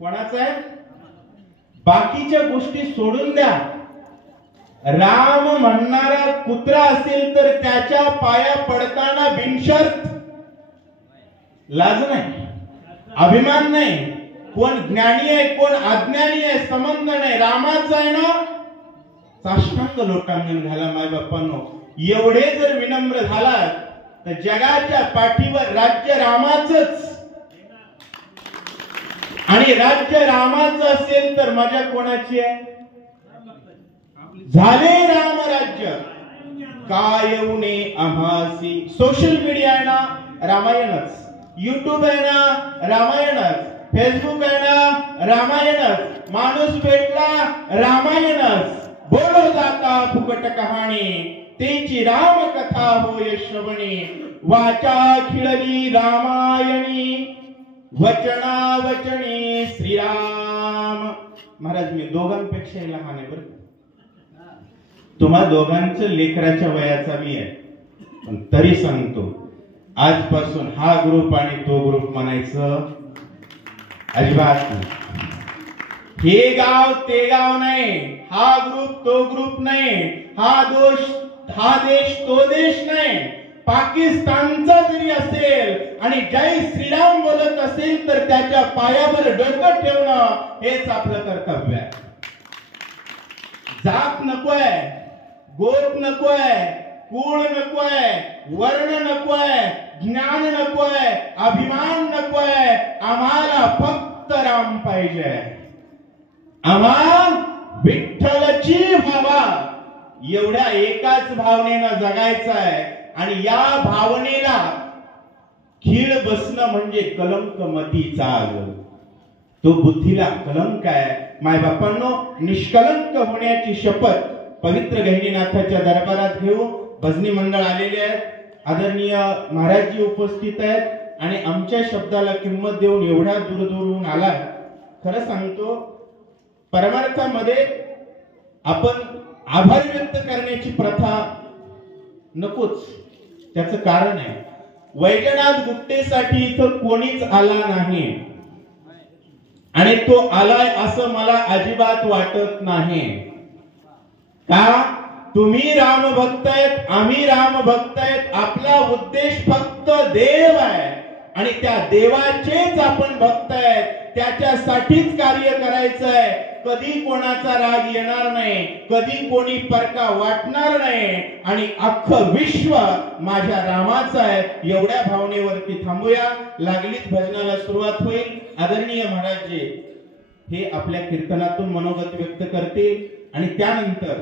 कोणाचा आहे, बाकीच्या गोष्टी सोडून द्या. राम म्हणणारा कुत्रा असेल तर त्याच्या पाया पडताना बिनशर्त लाज नाही, अभिमान नाही, कोण ज्ञानी आहे कोण अज्ञानी आहे संबंध नाही, रामाचा आहे ना साष्टांग लोटांगण घाला. माय बाप्पांनो, एवढे जर विनम्र झालात तर जगाच्या पाठीवर राज्य रामाचंच, आणि राज्य रामाचं असेल तर मजा कोणाची आहे? झाले राम राज्य काय येऊने आम्हासी. सोशल मीडिया आहे ना रामायणच, युट्यूब आहे ना रामायणच, फेसबुक आहे ना रामायणच, माणूस भेटला रामायणच, बोलो जाता फुकट कहाणी तेची राम कथा होय श्रवणी, वाचा खिळली रामायणी वचना वचनी श्रीराम. महाराज मी दोघांपेक्षा लहान आहे बरं, तुम्हा दोघांचं लेकराच्या वयाचा मी आहे, पण तरी सांगतो आजपासून हा ग्रुप आणि तो ग्रुप म्हणायचं अजिबात नाही. हे गाव ते गाव नाही, हा ग्रुप तो ग्रुप नाही, हा देश तो देश नाही. पाकिस्तानचा जरी असेल आणि जय श्रीराम बोलत असेल तर त्याच्या पायावर डोकं ठेवणं हेच आपलं कर्तव्य आहे. जात नकोय, गोत नकोय, कुळ नकोय, वर्ण नकोय, ज्ञान नकोय, अभिमान नकोय. आम्हाला फक्त राम पाहिजे. आम्हा विठ्ठलची भावा एवढ्या एकाच भावनेनं जगायचं आहे. आणि या भावनेला खीळ बसणं म्हणजे कलंक मतीचा. तो बुद्धीला कलंक आहे. माय बापांनो, निष्कलंक होण्याची शपथ पवित्र गहिनीनाथाच्या दरबारात घेऊ. भजनी मंडळ आलेले आहेत, आदरणीय महाराजजी उपस्थित आहेत आणि आमच्या शब्दाला किंमत देऊन एवढ्या दूरदूरहून आलाय. खरं सांगतो, परमार्थामध्ये आपण आभार व्यक्त करण्याची प्रथा नकोच. त्याचं कारण आहे, वैजनाथ गुप्तेसाठी इथं कोणीच आला नाही आणि तो आलाय असं मला अजिबात वाटत नाही. का? तुम्ही राम भक्त आहेत, आम्ही राम भक्त आहेत. आपला उद्देश फक्त देव आहे आणि त्या देवाचेच आपण भक्त आहेत. त्याच्यासाठीच कार्य करायचं आहे. कधी कोणाचा राग येणार नाही, कधी कोणी परका वाटणार नाही आणि अख्खं विश्व माझ्या रामाचं आहे. एवढ्या भावनेवरती थांबूया. लागलीच भजनाला सुरुवात होईल. आदरणीय महाराजजी हे आपल्या कीर्तनातून मनोगत व्यक्त करतील आणि त्यानंतर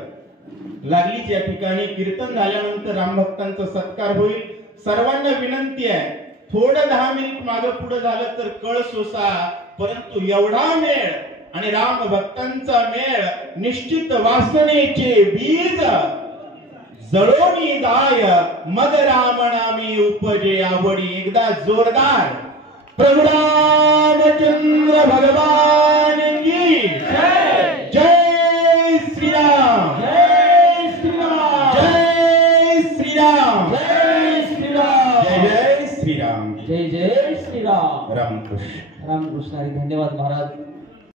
लागलीच या ठिकाणी कीर्तन झाल्यानंतर रामभक्तांचा सत्कार होईल. सर्वांना विनंती आहे, थोडं 10 मिनिट मागे पुढे झालं तर कळ सोसा, परंतु एवढा मेळ आणि राम भक्तांचा मेळ निश्चित वासनेचे बीज जळोनी दाय मग राम नामी उपजे आवडी. एकदा जोरदार प्रभु रामचंद्र भगवान की जय. जय श्रीराम, जय श्रीराम, जय श्रीराम, जय श्रीराम, जय जय श्रीराम, जय जय श्रीराम. रामकृष्ण. रामकृष्ण. धन्यवाद महाराज.